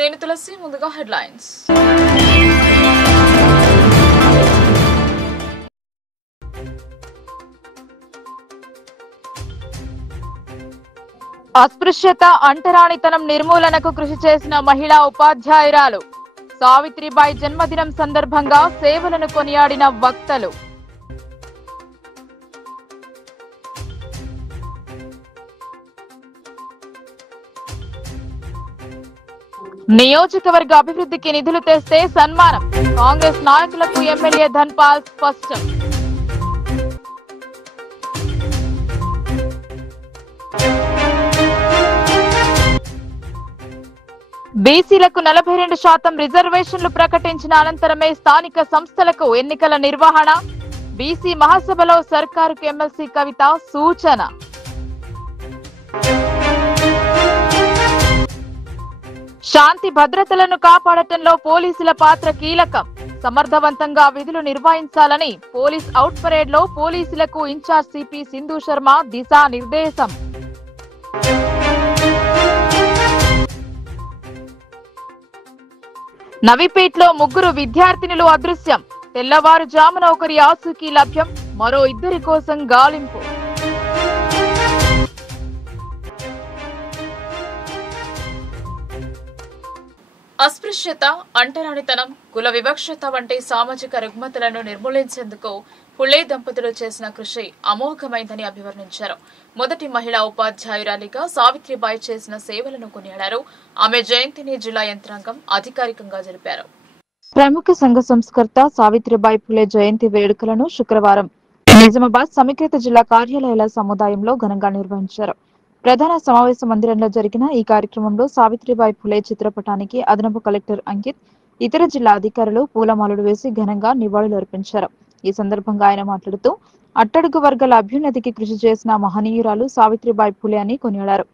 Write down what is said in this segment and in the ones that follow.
నేను తులసి. ముందుగా హెడ్లైన్స్. అస్పృశ్యత అంటరానితనం నిర్మూలనకు కృషి చేసిన మహిళా ఉపాధ్యాయురాలు. సావిత్రిబాయి జన్మదినం సందర్భంగా సేవలను కొనియాడిన వక్తలు. నియోజకవర్గ అభివృద్ధికి నిధులు తెస్తే సన్మానం. కాంగ్రెస్ నాయకులకు ఎమ్మెల్యే ధన్పాల్ స్పష్టం. బీసీలకు 42% రిజర్వేషన్లు ప్రకటించిన అనంతరమే స్థానిక సంస్థలకు ఎన్నికల నిర్వహణ. బీసీ మహాసభలో సర్కారుకు ఎమ్మెల్సీ కవిత సూచన. శాంతి భద్రతలను కాపాడటంలో పోలీసుల పాత్ర కీలకం. సమర్థవంతంగా విధులు నిర్వహించాలని పోలీస్ అవుట్ పరేడ్ లో పోలీసులకు ఇన్ఛార్జ్ సిపి సింధు శర్మ దిశా నిర్దేశం. నవీపేట్లో 3 విద్యార్థినులు అదృశ్యం. తెల్లవారుజామున ఒకరి ఆచూకీ లభ్యం. మరో 2 కోసం గాలింపు. అస్పృశ్యత, అంటరానితనం, కుల వివక్షత వంటి సామాజిక రుగ్మతలను నిర్మూలించేందుకు పుల్లే దంపతులు చేసిన కృషి అమోఘమైందని అభివర్ణించారు. మొదటి మహిళా ఉపాధ్యాయురాలిగా సావిత్రిబాయి చేసిన సేవలను కొనియాడారు. ఆమె జయంతిని జిల్లా యంత్రాంగం అధికారికంగా జరిపారు. ప్రముఖ సంఘ సంస్కర్త సావిత్రిబాయి పులే జయంతి వేడుకలను శుక్రవారం నిజామాబాద్ సమీకృత జిల్లా కార్యాలయాల సముదాయంలో ఘనంగా నిర్వహించారు. ప్రధాన సమావేశ మందిరంలో జరిగిన ఈ కార్యక్రమంలో సావిత్రిబాయి పులే చిత్రపటానికి అదనపు కలెక్టర్ అంకిత్, ఇతర జిల్లా అధికారులు పూలమాలలు వేసి ఘనంగా నివాళులర్పించారు. ఈ సందర్భంగా ఆయన మాట్లాడుతూ అట్టడుగు వర్గాల అభ్యున్నతికి కృషి చేసిన మహనీయురాలు సావిత్రిబాయి పులే అని కొనియాడారు.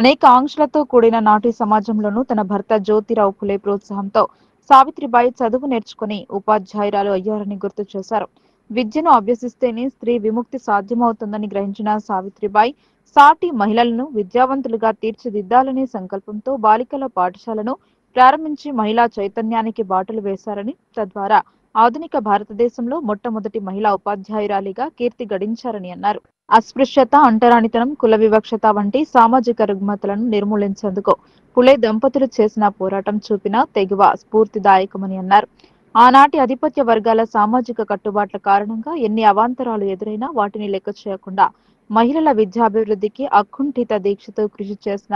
అనేక ఆంక్షలతో కూడిన నాటి సమాజంలోనూ తన భర్త జ్యోతిరావు పులే ప్రోత్సాహంతో సావిత్రిబాయి చదువు నేర్చుకుని ఉపాధ్యాయురాలు అయ్యారని గుర్తు చేశారు. విద్యను అభ్యసిస్తేనే స్త్రీ విముక్తి సాధ్యమవుతుందని గ్రహించిన సావిత్రిబాయి సాటి మహిళలను విద్యావంతులుగా తీర్చిదిద్దాలనే సంకల్పంతో బాలికల పాఠశాలను ప్రారంభించి మహిళా చైతన్యానికి బాటలు వేశారని, తద్వారా ఆధునిక భారతదేశంలో మొట్టమొదటి మహిళా ఉపాధ్యాయురాలిగా కీర్తి గడించారని అన్నారు. అస్పృశ్యత, అంటరానితనం, కుల వివక్షత వంటి సామాజిక రుగ్మతలను నిర్మూలించేందుకు పులే దంపతులు చేసిన పోరాటం చూపిన తెగువ స్ఫూర్తిదాయకమని అన్నారు. ఆనాటి ఆధిపత్య వర్గాల సామాజిక కట్టుబాట్ల కారణంగా ఎన్ని అవాంతరాలు ఎదురైనా వాటిని లెక్క చేయకుండా మహిళల విద్యాభివృద్ధికి అకుంఠిత దీక్షతో కృషి చేసిన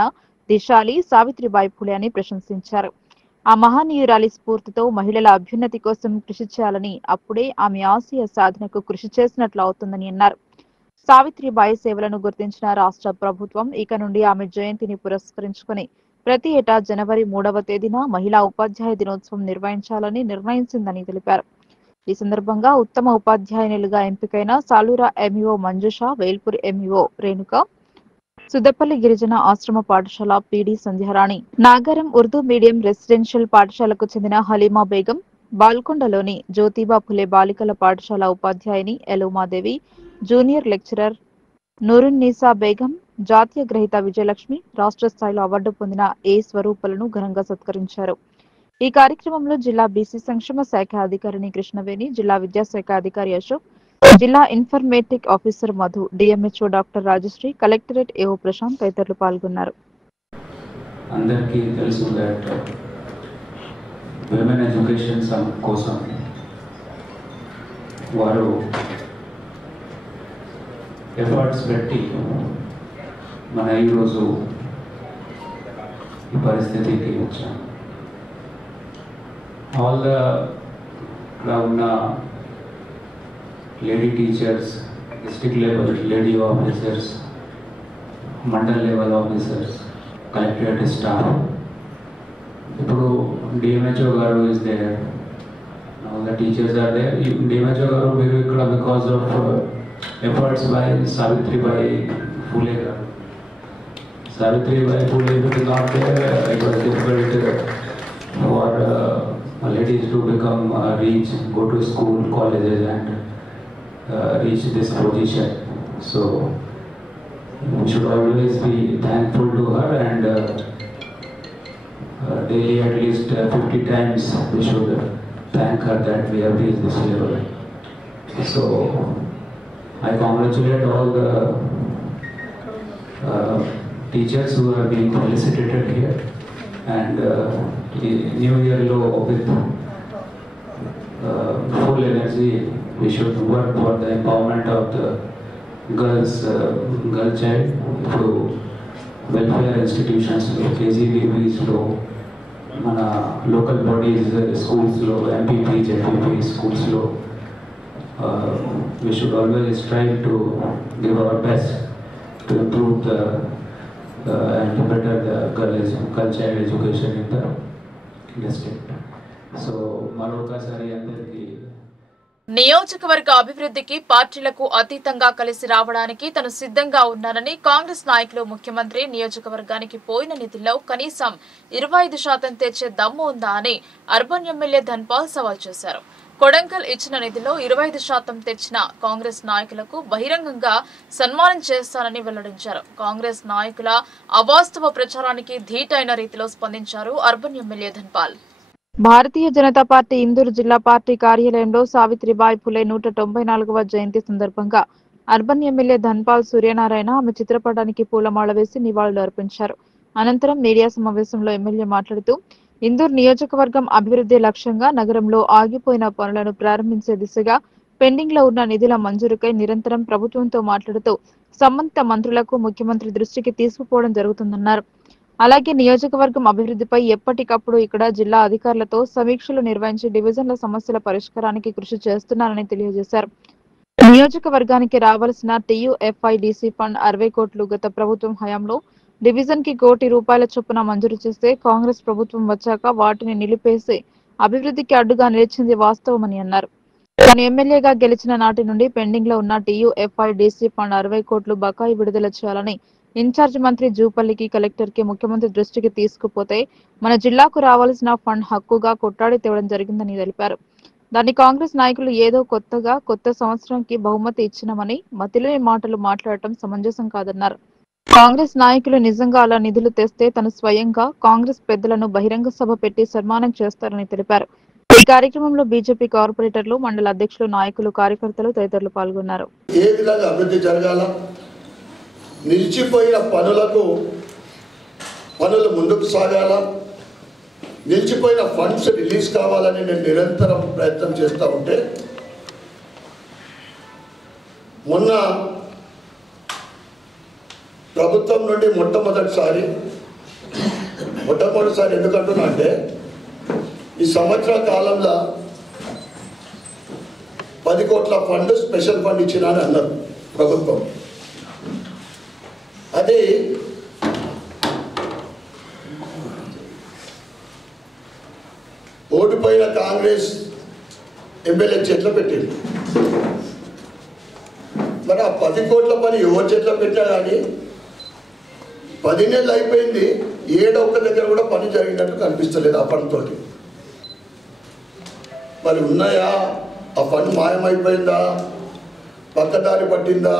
దిశాలి సావిత్రిబాయి పులే అని ప్రశంసించారు. ఆ మహనీయురాలి స్ఫూర్తితో మహిళల అభ్యున్నతి కోసం కృషి చేయాలని, అప్పుడే ఆమె ఆశయ సాధనకు కృషి చేసినట్లు అవుతుందని అన్నారు. సావిత్రిబాయి సేవలను గుర్తించిన రాష్ట్ర ప్రభుత్వం ఇక నుండి ఆమె జయంతిని పురస్కరించుకుని ప్రతి ఏటా జనవరి 3వ తేదీన మహిళా ఉపాధ్యాయ దినోత్సవం నిర్వహించాలని నిర్ణయించిందని తెలిపారు. ఈ సందర్భంగా ఉత్తమ ఉపాధ్యాయునిలుగా ఎంపికైన సాలూరా ఎంఈఓ మంజుష, వేల్పూర్ ఎంఈఓ రేణుక, సుదపల్లి గిరిజన ఆశ్రమ పాఠశాల PD Sandhyarani, Nagaram Urdu medium residential పాఠశాలకు చెందిన హలీమా బేగం, బాల్కొండలోని జ్యోతిబా ఫులే బాలికల పాఠశాల ఉపాధ్యాయుని ఎలోమాదేవి, జూనియర్ లెక్చరర్ నూరున్నీసా బేగం, జాతీయ గ్రహీత విజయలక్ష్మి, రాష్ట్ర స్థాయిలో అవార్డు పొందిన ఏ స్వరూపులను ఘనంగా సత్కరించారు. ఈ కార్యక్రమంలో జిల్లా బీసీ సంక్షేమ శాఖ అధికారిని కృష్ణవేణి, జిల్లా విద్యాశాఖ అధికారి అశోక్, జిల్లా informatic officer Madhu, DMHO doctor Rajashree, collectorate AO Prashanth తదితరులు పాల్గొన్నారు. అందరికీ తెలుసు దట్ విమెన్ ఎడ్యుకేషన్ కోసం వారు ఎఫర్ట్స్ పెట్టి మన ఈరోజు ఈ పరిస్థితికి వచ్చాం. ఆల్ ద ఇక్కడ ఉన్న lady teachers, district level lady officers, mandal level officers, collectorate staff, ఇప్పుడు డిఎంహెచ్ఓ గారు is there, all the teachers are there. DMHO గారు మీరు ఇక్కడ because of efforts by Savitribai Phule గారు. Savitribai Phule is not there, it was difficult for ladies to become reach, go to school, colleges and reach this position. So we should always be thankful to her and daily at least 50 times we should thank her that we have reached this level. So I congratulate all the teachers who are being felicitated here, and New Year low with full energy we should work for the empowerment of the girl child through welfare institutions, KGBs లో మన local bodies schools లో MPP, JPP schools లో we should always strive to give our best to improve the and to better the girl child education in the district. So మరొకసారి అందరికీ నియోజకవర్గ అభివృద్ధికి పార్టీలకు అతీతంగా కలిసి రావడానికి తాను సిద్ధంగా ఉన్నానని కాంగ్రెస్ నాయకులు ముఖ్యమంత్రి నియోజకవర్గానికి పోయిన నిధుల్లో కనీసం 25% తెచ్చే దమ్ము ఉందా అని అర్బన్ ఎమ్మెల్యే ధన్పాల్ సవాల్ చేశారు. కొడంగల్ ఇచ్చిన నిధిలో 25% తెచ్చిన కాంగ్రెస్ నాయకులకు బహిరంగంగా సన్మానం చేస్తానని వెల్లడించారు. కాంగ్రెస్ నాయకుల అవాస్తవ ప్రచారానికి ధీటైన రీతిలో స్పందించారు urban MLA Dhanpal. Bharatiya Janata party Indur జిల్లా పార్టీ కార్యాలయంలో సావిత్రిబాయి ఫులే 194వ జయంతి సందర్భంగా అర్బన్ ఎమ్మెల్యే ధన్పాల్ సూర్యనారాయణ ఆమె చిత్రపటానికి పూలమాల వేసి నివాళులు అర్పించారు. అనంతరం మీడియా సమావేశంలో ఎమ్మెల్యే మాట్లాడుతూ ఇందూరు నియోజకవర్గం అభివృద్ధి లక్ష్యంగా నగరంలో ఆగిపోయిన పనులను ప్రారంభించే దిశగా పెండింగ్ లో ఉన్న నిధుల మంజూరుకై నిరంతరం ప్రభుత్వంతో మాట్లాడుతూ సంబంధిత మంత్రులకు ముఖ్యమంత్రి దృష్టికి తీసుకుపోవడం జరుగుతుందన్నారు. అలాగే నియోజకవర్గం అభివృద్ధిపై ఎప్పటికప్పుడు ఇక్కడ జిల్లా అధికారులతో సమీక్షలు నిర్వహించి డివిజన్ల సమస్యల పరిష్కారానికి కృషి చేస్తున్నారని తెలియజేశారు. నియోజకవర్గానికి రావాల్సిన TUFIDC ఫండ్ 60 కోట్లు గత ప్రభుత్వం హయాంలో డివిజన్ కి ₹1 కోటి చొప్పున మంజూరు చేస్తే కాంగ్రెస్ ప్రభుత్వం వచ్చాక వాటిని నిలిపేసి అభివృద్ధికి అడ్డుగా నిలిచింది వాస్తవమని అన్నారు. తాను ఎమ్మెల్యేగా గెలిచిన నాటి నుండి పెండింగ్ లో ఉన్న TUFIDC ఫండ్ 60 కోట్లు బకాయి విడుదల చేయాలని ఇన్ఛార్జ్ మంత్రి జూపల్లికి కలెక్టర్ కి ముఖ్యమంత్రి దృష్టికి తీసుకుపోతే మన జిల్లాకు రావాల్సిన ఫండ్ హక్కుగా కొట్టాడి తేవడం జరిగిందని తెలిపారు. దాన్ని కాంగ్రెస్ నాయకులు ఏదో కొత్త సంవత్సరానికి బహుమతి ఇచ్చినామని మతిలేని మాటలు మాట్లాడటం సమంజసం కాదన్నారు. కాంగ్రెస్ నాయకులు నిజంగా అలా నిధులు తెస్తే తను స్వయంగా కాంగ్రెస్ పెద్దలను బహిరంగ సభ పెట్టి సన్మానం చేస్తారని తెలిపారు. ఈ కార్యక్రమంలో బీజేపీ కార్పొరేటర్లు, మండల అధ్యక్షులు, నాయకులు, కార్యకర్తలు తదితరులు పాల్గొన్నారు. ఏ విధంగా అభివృద్ధి జరగాల, నిలిచిపోయిన పనులు ముందుకు సాగాల, నిలిచిపోయిన ఫండ్స్ రిలీజ్ కావాలని నేను నిరంతరం ప్రయత్నం చేస్తూ ఉంటే మొన్న ప్రభుత్వం నుండి మొట్టమొదటిసారి ఎందుకంటున్నా అంటే ఈ సంవత్సర కాలంలో 10 కోట్ల ఫండ్ స్పెషల్ ఫండ్ ఇచ్చినా అని అన్నారు ప్రభుత్వం. అది ఓడిపోయిన కాంగ్రెస్ ఎమ్మెల్యే చేతిలో పెట్టింది. మరి ఆ 10 కోట్ల పని ఎవరి చేతిలో పెట్టా కానీ 10 నెలలు అయిపోయింది, ఒక్క దగ్గర కూడా పని జరిగినట్టు కనిపిస్తలేదు ఆ పనితోటి. మరి ఉన్నాయా, ఆ ఫండ్ మాయమైపోయిందా, పక్కదారి పట్టిందా,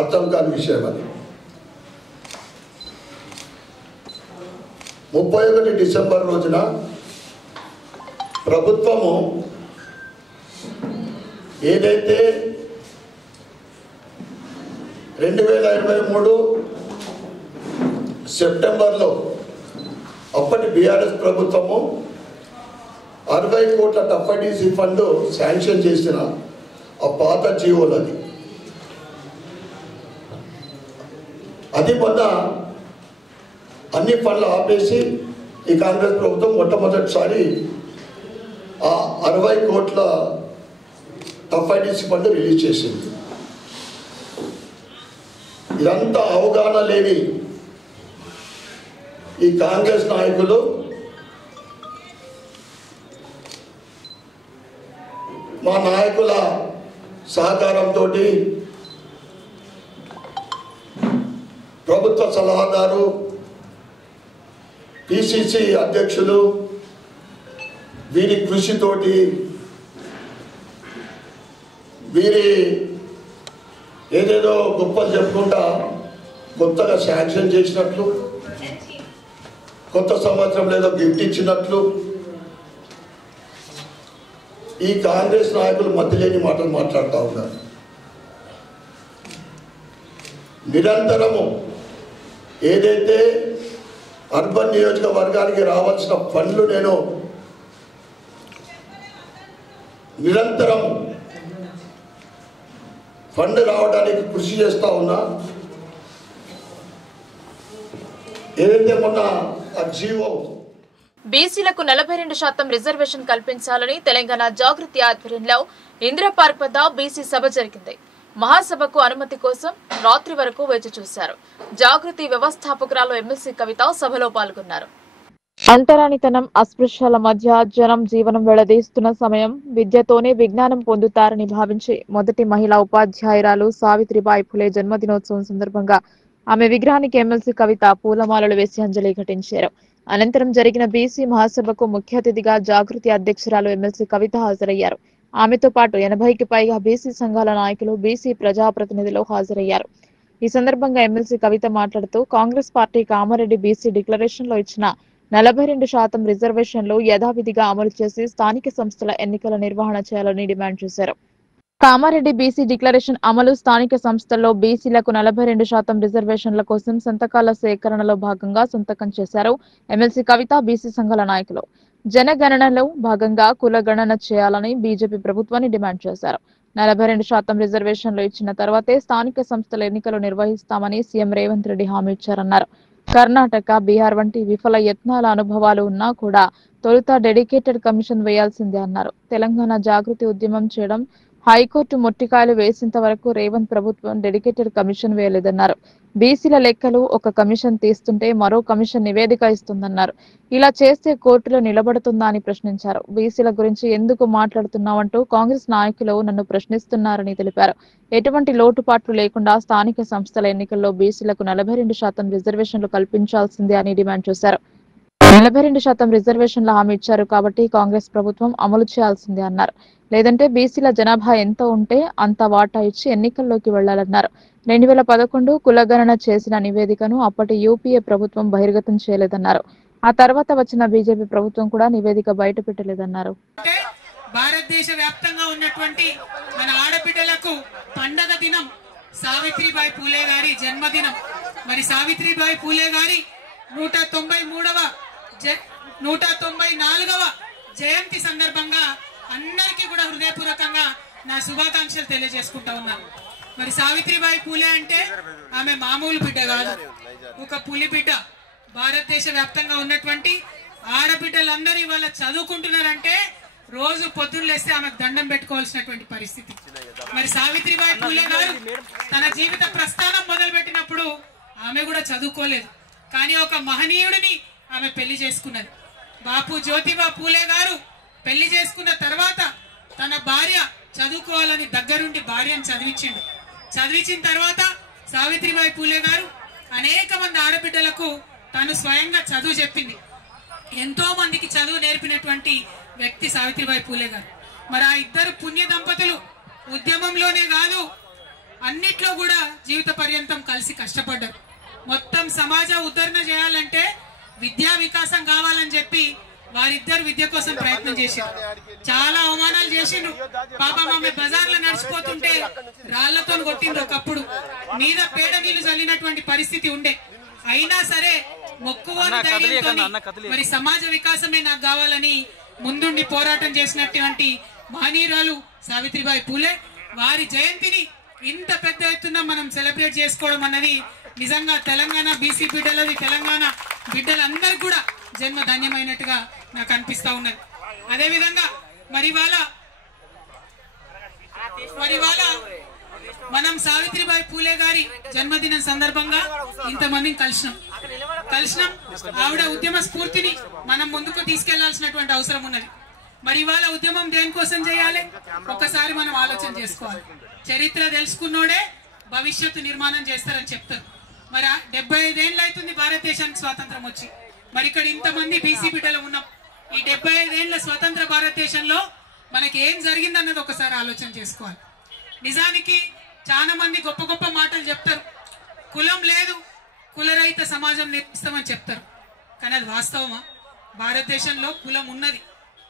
అర్థం కాని విషయం అది. 31 డిసెంబర్ రోజున ప్రభుత్వము ఏదైతే 2023 సెప్టెంబర్లో అప్పటి బీఆర్ఎస్ ప్రభుత్వము 60 కోట్ల TUFIDC ఫండ్ శాంక్షన్ చేసిన ఆ పాత జీవోలు అది మొన్న అన్ని పనులు ఆపేసి ఈ కాంగ్రెస్ ప్రభుత్వం మొట్టమొదటిసారి ఆ 60 కోట్ల TUFIDC ఫండ్ రిలీజ్ చేసింది. ఇదంతా అవగాహన లేని ఈ కాంగ్రెస్ నాయకులు మా నాయకుల సహకారంతో ప్రభుత్వ సలహాదారు, PCC అధ్యక్షులు వీరి కృషితోటి వీరి ఏదేదో గొప్పలు చెప్పుకుంటా కొత్తగా శాంక్షన్ చేసినట్లు కొత్త సంవత్సరంలో ఏదో గిఫ్ట్ ఇచ్చినట్లు ఈ కాంగ్రెస్ నాయకులు మధ్యలేని మాటలు మాట్లాడుతూ ఉన్నారు. నిరంతరము ఏదైతే అర్బన్ నియోజకవర్గానికి రావాల్సిన ఫండ్లు నేను నిరంతరం ఫండ్ రావడానికి కృషి చేస్తూ ఉన్నా. ఏదైతే మొన్న ఆ జీవో బీసీలకు 42% రిజర్వేషన్ కల్పించాలని తెలంగాణ జాగృతి ఆధ్వర్యంలో ఇందిరా పార్క్ వద్ద బీసీ సభ జరిగింది. మహాసభకు అనుమతి కోసం రాత్రి వరకు వేచి చూశారు. జాగృతి వ్యవస్థాపకురాలు ఎమ్మెల్సీ కవిత సభలో పాల్గొన్నారు. అంటరానితనం, అస్పృశ్యాల మధ్య జనం జీవనం వెళ్లదీస్తున్న సమయం, విద్యతోనే విజ్ఞానం పొందుతారని భావించి మొదటి మహిళా ఉపాధ్యాయురాలు సావిత్రిబాయి ఫులే జన్మదినోత్సవం సందర్భంగా ఆమె విగ్రహానికి ఎమ్మెల్సీ కవిత పూలమాలలు వేసి అంజలి ఘటించారు. అనంతరం జరిగిన బీసీ మహాసభకు ముఖ్య అతిథిగా జాగృతి అధ్యక్షురాలు ఎమ్మెల్సీ కవిత హాజరయ్యారు. ఆమెతో పాటు 80కి పైగా బీసీ సంఘాల నాయకులు, బీసీ ప్రజాప్రతినిధులు హాజరయ్యారు. ఈ సందర్భంగా ఎమ్మెల్సీ కవిత మాట్లాడుతూ Congress party Kamareddy BC declaration లో ఇచ్చిన 42% రిజర్వేషన్లు యథావిధిగా అమలు చేసి స్థానిక సంస్థల ఎన్నికల నిర్వహణ చేయాలని డిమాండ్ చేశారు. కామారెడ్డి బీసీ డిక్లరేషన్ అమలు, స్థానిక సంస్థల్లో బీసీలకు 42% రిజర్వేషన్ల కోసం సంతకాల సేకరణలో భాగంగా సంతకం చేశారు ఎమ్మెల్సీ కవిత, బీసీ సంఘాల నాయకులు. జనగణనలో భాగంగా కుల గణన చేయాలని బీజేపీ ప్రభుత్వాన్ని డిమాండ్ చేశారు. 42% రిజర్వేషన్లు ఇచ్చిన తర్వాతే స్థానిక సంస్థల ఎన్నికలు నిర్వహిస్తామని సీఎం రేవంత్ రెడ్డి హామీ ఇచ్చారన్నారు. కర్ణాటక, బీహార్ వంటి విఫల యత్నాల అనుభవాలు ఉన్నా కూడా తొలుత డెడికేటెడ్ కమిషన్ వేయాల్సిందే అన్నారు. తెలంగాణ జాగృతి ఉద్యమం చేయడం, హైకోర్టు మొట్టికాయలు వేసేంత వరకు రేవంత్ ప్రభుత్వం డెడికేటెడ్ కమిషన్ వేయలేదన్నారు. బీసీల లెక్కలు ఒక కమిషన్ తీస్తుంటే మరో కమిషన్ నివేదిక ఇస్తుందన్నారు. ఇలా చేస్తే కోర్టులో నిలబడుతుందా అని ప్రశ్నించారు. బీసీల గురించి ఎందుకు మాట్లాడుతున్నావంటూ కాంగ్రెస్ నాయకులు నన్ను ప్రశ్నిస్తున్నారని తెలిపారు. ఎటువంటి లోటుపాట్లు లేకుండా స్థానిక సంస్థల ఎన్నికల్లో బీసీలకు 42% రిజర్వేషన్లు కల్పించాల్సిందే అని డిమాండ్ చేశారు. 42% రిజర్వేషన్ల హామీ ఇచ్చారు కాబట్టి కాంగ్రెస్ ప్రభుత్వం అమలు చేయాల్సిందే అన్నారు. లేదంటే బీసీల జనాభా ఎంత ఉంటే అంత వాటా ఇచ్చి ఎన్నికల్లోకి వెళ్లాలన్నారు. 2011 కులగణన చేసిన నివేదికను అప్పటి యూపీఏ ప్రభుత్వం బహిర్గతం చేయలేదన్నారు. ఆ తర్వాత వచ్చిన బీజేపీ ప్రభుత్వం కూడా నివేదిక బయట పెట్టలేదన్నారు. భారతదేశ వ్యాప్తంగా ఉన్నటువంటి మన ఆడబిడ్డలకు పండగ దినం సావిత్రిబాయి పూలే గారి జన్మదినం. మరి సావిత్రిబాయి పూలే గారి 194వ జయంతి సందర్భంగా అందరికీ కూడా హృదయపూర్వకంగా నా శుభాకాంక్షలు తెలియజేసుకుంటా ఉన్నాను. మరి సావిత్రిబాయి పూలే అంటే ఆమె మామూలు బిడ్డ కాదు, ఒక పులి బిడ్డ. భారతదేశ వ్యాప్తంగా ఉన్నటువంటి ఆడబిడ్డలందరూ ఇవాళ చదువుకుంటున్నారంటే రోజు పొద్దున్న లేస్తే ఆమెకు దండం పెట్టుకోవాల్సినటువంటి పరిస్థితి. మరి సావిత్రిబాయి పూలే గారు తన జీవిత ప్రస్థానం మొదలుపెట్టినప్పుడు ఆమె కూడా చదువుకోలేదు, కానీ ఒక మహనీయుడిని ఆమె పెళ్లి చేసుకున్నది. బాపు జ్యోతిబా పూలే గారు పెళ్లి చేసుకున్న తర్వాత తన భార్య చదువుకోవాలని దగ్గరుండి భార్యను చదివించిన తర్వాత సావిత్రిబాయి పూలే గారు అనేక మంది ఆడబిడ్డలకు తను స్వయంగా చదువు చెప్పింది. ఎంతో మందికి చదువు నేర్పినటువంటి వ్యక్తి సావిత్రిబాయి పూలే గారు. మరి ఆ ఇద్దరు పుణ్య దంపతులు ఉద్యమంలోనే కాదు అన్నిట్లో కూడా జీవిత పర్యంతం కలిసి కష్టపడ్డారు. మొత్తం సమాజ ఉద్ధరణ చేయాలంటే విద్యా వికాసం కావాలని చెప్పి వారిద్దరు విద్య కోసం ప్రయత్నం చేశారు. చాలా అవమానాలు చేసిండ్రు. పాపం ఆమె బజార్లో నడిచిపోతుంటే రాళ్లతో కొట్టిండ్రు. ఒకప్పుడు మీద పేడ నీళ్లు చల్లినటువంటి పరిస్థితి ఉండే. అయినా సరే మొక్కువని ధైర్యంతో మరి సమాజ వికాసమే నాకు కావాలని ముందుండి పోరాటం చేసినటువంటి మహనీయురాలు సావిత్రిబాయి పూలే. వారి జయంతిని ఇంత పెద్ద ఎత్తున మనం సెలబ్రేట్ చేసుకోవడం అన్నది నిజంగా తెలంగాణ బీసీ బిడ్డలది, తెలంగాణ బిడ్డలందరికీ కూడా జన్మ ధన్యమైనట్టుగా నాకు అనిపిస్తా ఉన్నది. అదేవిధంగా మరి మనం సావిత్రిబాయి పూలే గారి జన్మదినం సందర్భంగా ఇంతమందిని కలిసినాం. ఆవిడ ఉద్యమ స్ఫూర్తిని మనం ముందుకు తీసుకెళ్లాల్సినటువంటి అవసరం ఉన్నది. మరి ఇవాళ ఉద్యమం దేనికోసం చేయాలి ఒక్కసారి మనం ఆలోచన చేసుకోవాలి. చరిత్ర తెలుసుకున్నోడే భవిష్యత్తు నిర్మాణం చేస్తారని చెప్తారు. మరి 75 ఏళ్ళు అవుతుంది భారతదేశానికి స్వాతంత్రం వచ్చి. మరి ఇక్కడ ఇంతమంది బీసీ బిడ్డలు ఉన్నాం. ఈ 75 ఏళ్ల స్వతంత్ర భారతదేశంలో మనకి ఏం జరిగిందన్నది ఒకసారి ఆలోచన చేసుకోవాలి. నిజానికి చాలా మంది గొప్ప గొప్ప మాటలు చెప్తారు. కులం లేదు, కులరహిత సమాజం నిర్మిస్తామని చెప్తారు. కానీ అది వాస్తవమా? భారతదేశంలో కులం ఉన్నది,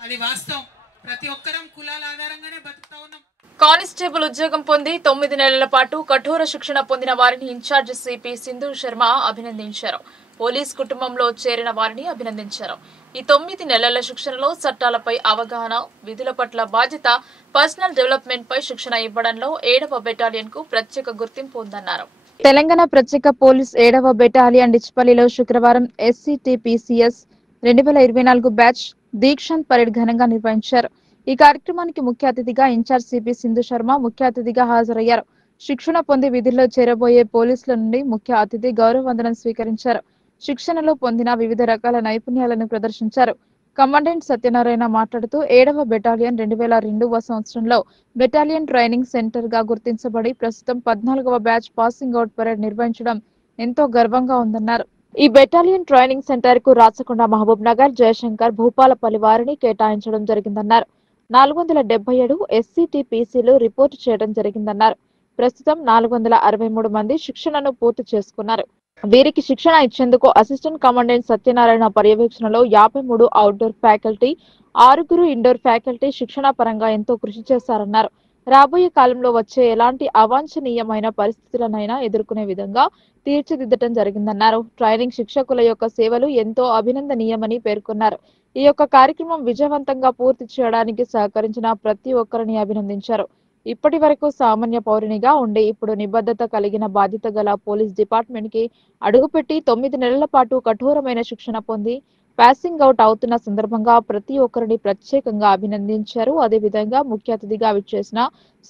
అది వాస్తవం. ప్రతి ఒక్కరం కులాల ఆధారంగానే బతుకుతా ఉన్నాం. కానిస్టేబుల్ ఉద్యోగం పొంది 9 నెలల పాటు కఠోర శిక్షణ పొందిన వారిని ఇన్ఛార్జ్ సిపి సింధు శర్మ అభినందించారు. పోలీస్ కుటుంబంలో చేరిన వారిని అభినందించారు. ఈ 9 నెలల శిక్షణలో చట్టాలపై అవగాహన, విధుల పట్ల బాధ్యత, పర్సనల్ డెవలప్మెంట్ పై శిక్షణ ఇవ్వడంలో 7వ బెటాలియన్ కు ప్రత్యేక గుర్తింపు ఉందన్నారు. తెలంగాణ ప్రత్యేక పోలీస్ 7వ బెటాలియన్ డిచ్పల్లిలో శుక్రవారం SCTPCS 2024 బ్యాచ్ దీక్షాంత్ పరేడ్ ఘనంగా నిర్వహించారు. ఈ కార్యక్రమానికి ముఖ్య అతిథిగా ఇన్ఛార్జ్ సిపి సింధు శర్మ ముఖ్య అతిథిగా హాజరయ్యారు. శిక్షణ పొంది విధుల్లో చేరబోయే పోలీసుల నుండి ముఖ్య అతిథి గౌరవ వందనం స్వీకరించారు. శిక్షణలో పొందిన వివిధ రకాల నైపుణ్యాలను ప్రదర్శించారు. కమాండెంట్ సత్యనారాయణ మాట్లాడుతూ 7వ బెటాలియన్ 2002వ సంవత్సరంలో బెటాలియన్ ట్రైనింగ్ సెంటర్ గా గుర్తించబడి ప్రస్తుతం 14వ బ్యాచ్ పాసింగ్ అవుట్ పరేడ్ నిర్వహించడం ఎంతో గర్వంగా ఉందన్నారు. ఈ బెటాలియన్ ట్రైనింగ్ సెంటర్ కు రాచకొండ, మహబూబ్ నగర్, జయశంకర్, భూపాలపల్లి వారిని కేటాయించడం జరిగిందన్నారు. 477 SCTPCలు రిపోర్టు చేయడం జరిగిందన్నారు. ప్రస్తుతం 463 మంది శిక్షణను పూర్తి చేసుకున్నారు. వీరికి శిక్షణ ఇచ్చేందుకు అసిస్టెంట్ కమాండెంట్ సత్యనారాయణ పర్యవేక్షణలో 53 అవుట్డోర్ ఫ్యాకల్టీ, 6 ఇండోర్ ఫ్యాకల్టీ శిక్షణ పరంగా ఎంతో కృషి చేశారన్నారు. రాబోయే కాలంలో వచ్చే ఎలాంటి అవాంఛనీయమైన పరిస్థితులనైనా ఎదుర్కొనే విధంగా తీర్చిదిద్దటం జరిగిందన్నారు. ట్రైనింగ్ శిక్షకుల యొక్క సేవలు ఎంతో అభినందనీయమని పేర్కొన్నారు. ఈ యొక్క కార్యక్రమం విజయవంతంగా పూర్తి చేయడానికి సహకరించిన ప్రతి ఒక్కరిని అభినందించారు. ఇప్పటి వరకు సామాన్య పౌరునిగా ఉండి ఇప్పుడు నిబద్ధత కలిగిన బాధ్యత గల పోలీస్ డిపార్ట్మెంట్ కి అడుగుపెట్టి 9 నెలల పాటు కఠోరమైన శిక్షణ పొంది పాసింగ్ అవుట్ అవుతున్న సందర్భంగా ప్రతి ఒక్కరిని ప్రత్యేకంగా అభినందించారు. అదేవిధంగా ముఖ్య అతిథిగా విచ్చేసిన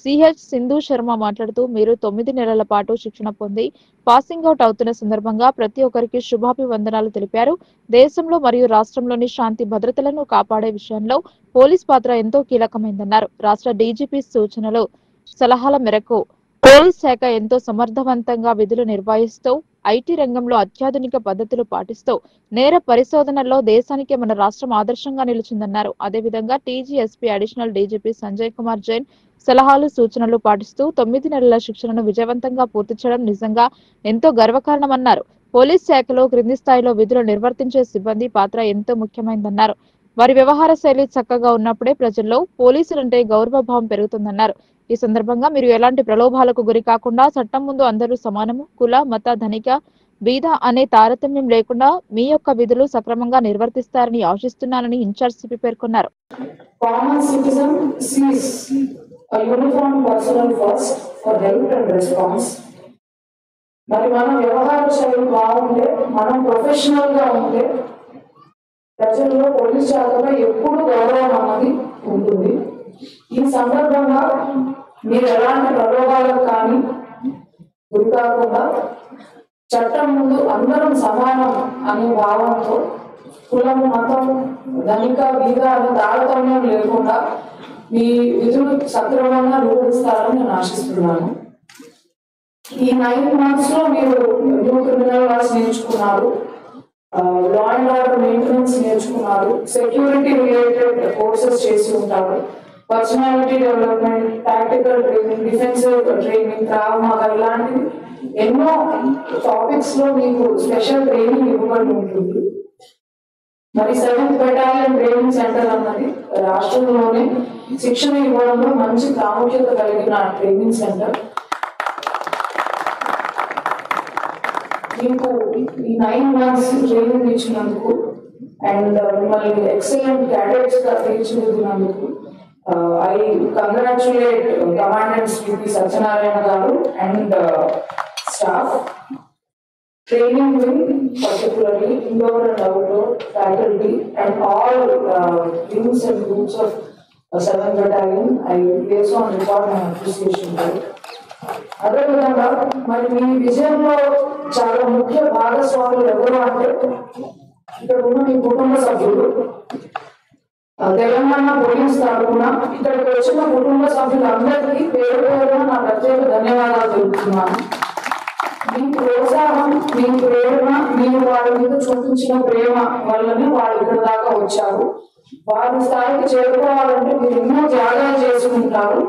CH సింధు శర్మ మాట్లాడుతూ మీరు 9 నెలల పాటు శిక్షణ పొంది పాసింగ్ అవుట్ అవుతున్న సందర్భంగా ప్రతి ఒక్కరికి శుభాభివందనాలు తెలిపారు. దేశంలో మరియు రాష్ట్రంలోని శాంతి భద్రతలను కాపాడే విషయంలో పోలీస్ పాత్ర ఎంతో కీలకమైందన్నారు. రాష్ట్ర DGP సూచనలు, సలహాల మేరకు పోలీస్ శాఖ ఎంతో సమర్థవంతంగా విధులు నిర్వహిస్తూ IT రంగంలో అత్యాధునిక పద్ధతులు పాటిస్తూ నేర పరిశోధనల్లో దేశానికి మన రాష్ట్రం ఆదర్శంగా నిలిచిందన్నారు. అదేవిధంగా TGSP additional DGP Sanjay Kumar Jain సలహాలు, సూచనలు పాటిస్తూ 9 నెలల శిక్షణను విజయవంతంగా పూర్తి చేయడం నిజంగా ఎంతో గర్వకారణమన్నారు. పోలీస్ శాఖలో క్రింది స్థాయిలో విధులు నిర్వర్తించే సిబ్బంది పాత్ర ఎంతో ముఖ్యమైందన్నారు. వారి వ్యవహార శైలి చక్కగా ఉన్నప్పుడే ప్రజల్లో పోలీసులంటే గౌరవభావం పెరుగుతుందన్నారు. ఈ సందర్భంగా మీరు ఎలాంటి ప్రలోభాలకు గురి కాకుండా చట్టం ముందు అందరూ సమానము, కుల, మత, ధనిక, బీద అనే తారతమ్యం లేకుండా మీ యొక్క విధులు సక్రమంగా నిర్వర్తిస్తారని ఆశిస్తున్నానని ఇన్ఛార్జ్ సిపి పేర్కొన్నారు. Common citizen sees a uniformed personnel first for help and response. మరి మన వ్యవహార శైలి బాగుంటే, మనం ప్రొఫెషనల్ గా ఉంటే ప్రజల్లో పోలీస్ శాఖపై ఎప్పుడు గౌరవం అన్నది ఉంటుంది. ఈ సందర్భంగా మీరు ఎలాంటి ప్రలోభాలకు కానీ గురి కాకుండా చట్టం ముందు అందరం సమానం అనే భావంతో కులం, మతం, ధనిక, బీద అనే తారతమ్యం లేకుండా మీ విధులు సక్రమంగా నిర్వహిస్తారని నేను ఆశిస్తున్నాను. ఈ 9 months లో మీరు న్యూ క్రిమినల్ లాస్ నేర్చుకున్నారు, లా అండ్ ఆర్డర్ మెయింటెనెన్స్ నేర్చుకున్నారు, సెక్యూరిటీ రిలేటెడ్ కోర్సెస్ చేసి ఉంటారు, personality development, tactical training, defensive training, trauma ఇలాంటి ఎన్నో టాపిక్స్ లో మీకు స్పెషల్ ట్రైనింగ్ ఇవ్వబడి ఉంటుంది. మరి 7th బెటాలియన్ ట్రైనింగ్ సెంటర్ అన్నది రాష్ట్రంలోనే శిక్షణ ఇవ్వడంలో మంచి ప్రాముఖ్యత కలిగిన ట్రైనింగ్ సెంటర్. మీకు ఈ 9 months ట్రైనింగ్ ఇచ్చినందుకు అండ్ మిమ్మల్ని ఎక్సలెంట్ క్యాడెట్స్ గా తీర్చిదిద్దినందుకు I congratulate Commandant CP Satyanarayana Garu and staff. Training wing, particularly indoor and outdoor faculty and all wings and groups of 7th Battalion, I place on record my appreciation to it. అదేవిధంగా మరి మీ విజయంలో చాలా ముఖ్య భాగస్వాములు ఎవరు అంటే ఇక్కడ ఉన్న మీ కుటుంబ సభ్యులు. తెలంగాణ పోలీస్ తరఫున ఇక్కడికి వచ్చిన కుటుంబ సభ్యులందరికీ పేరు పేరున నా ప్రత్యేక ధన్యవాదాలు తెలుపుతున్నాను. మీ ప్రోత్సాహం, మీ ప్రేరణ, మీరు వాళ్ళ మీద చూపించిన ప్రేమ వల్లనే వాళ్ళు ఇక్కడ దాకా వచ్చారు. వారి స్థాయికి చేరుకోవాలంటే మీరు ఎన్నో త్యాగాలు చేసుకుంటారు.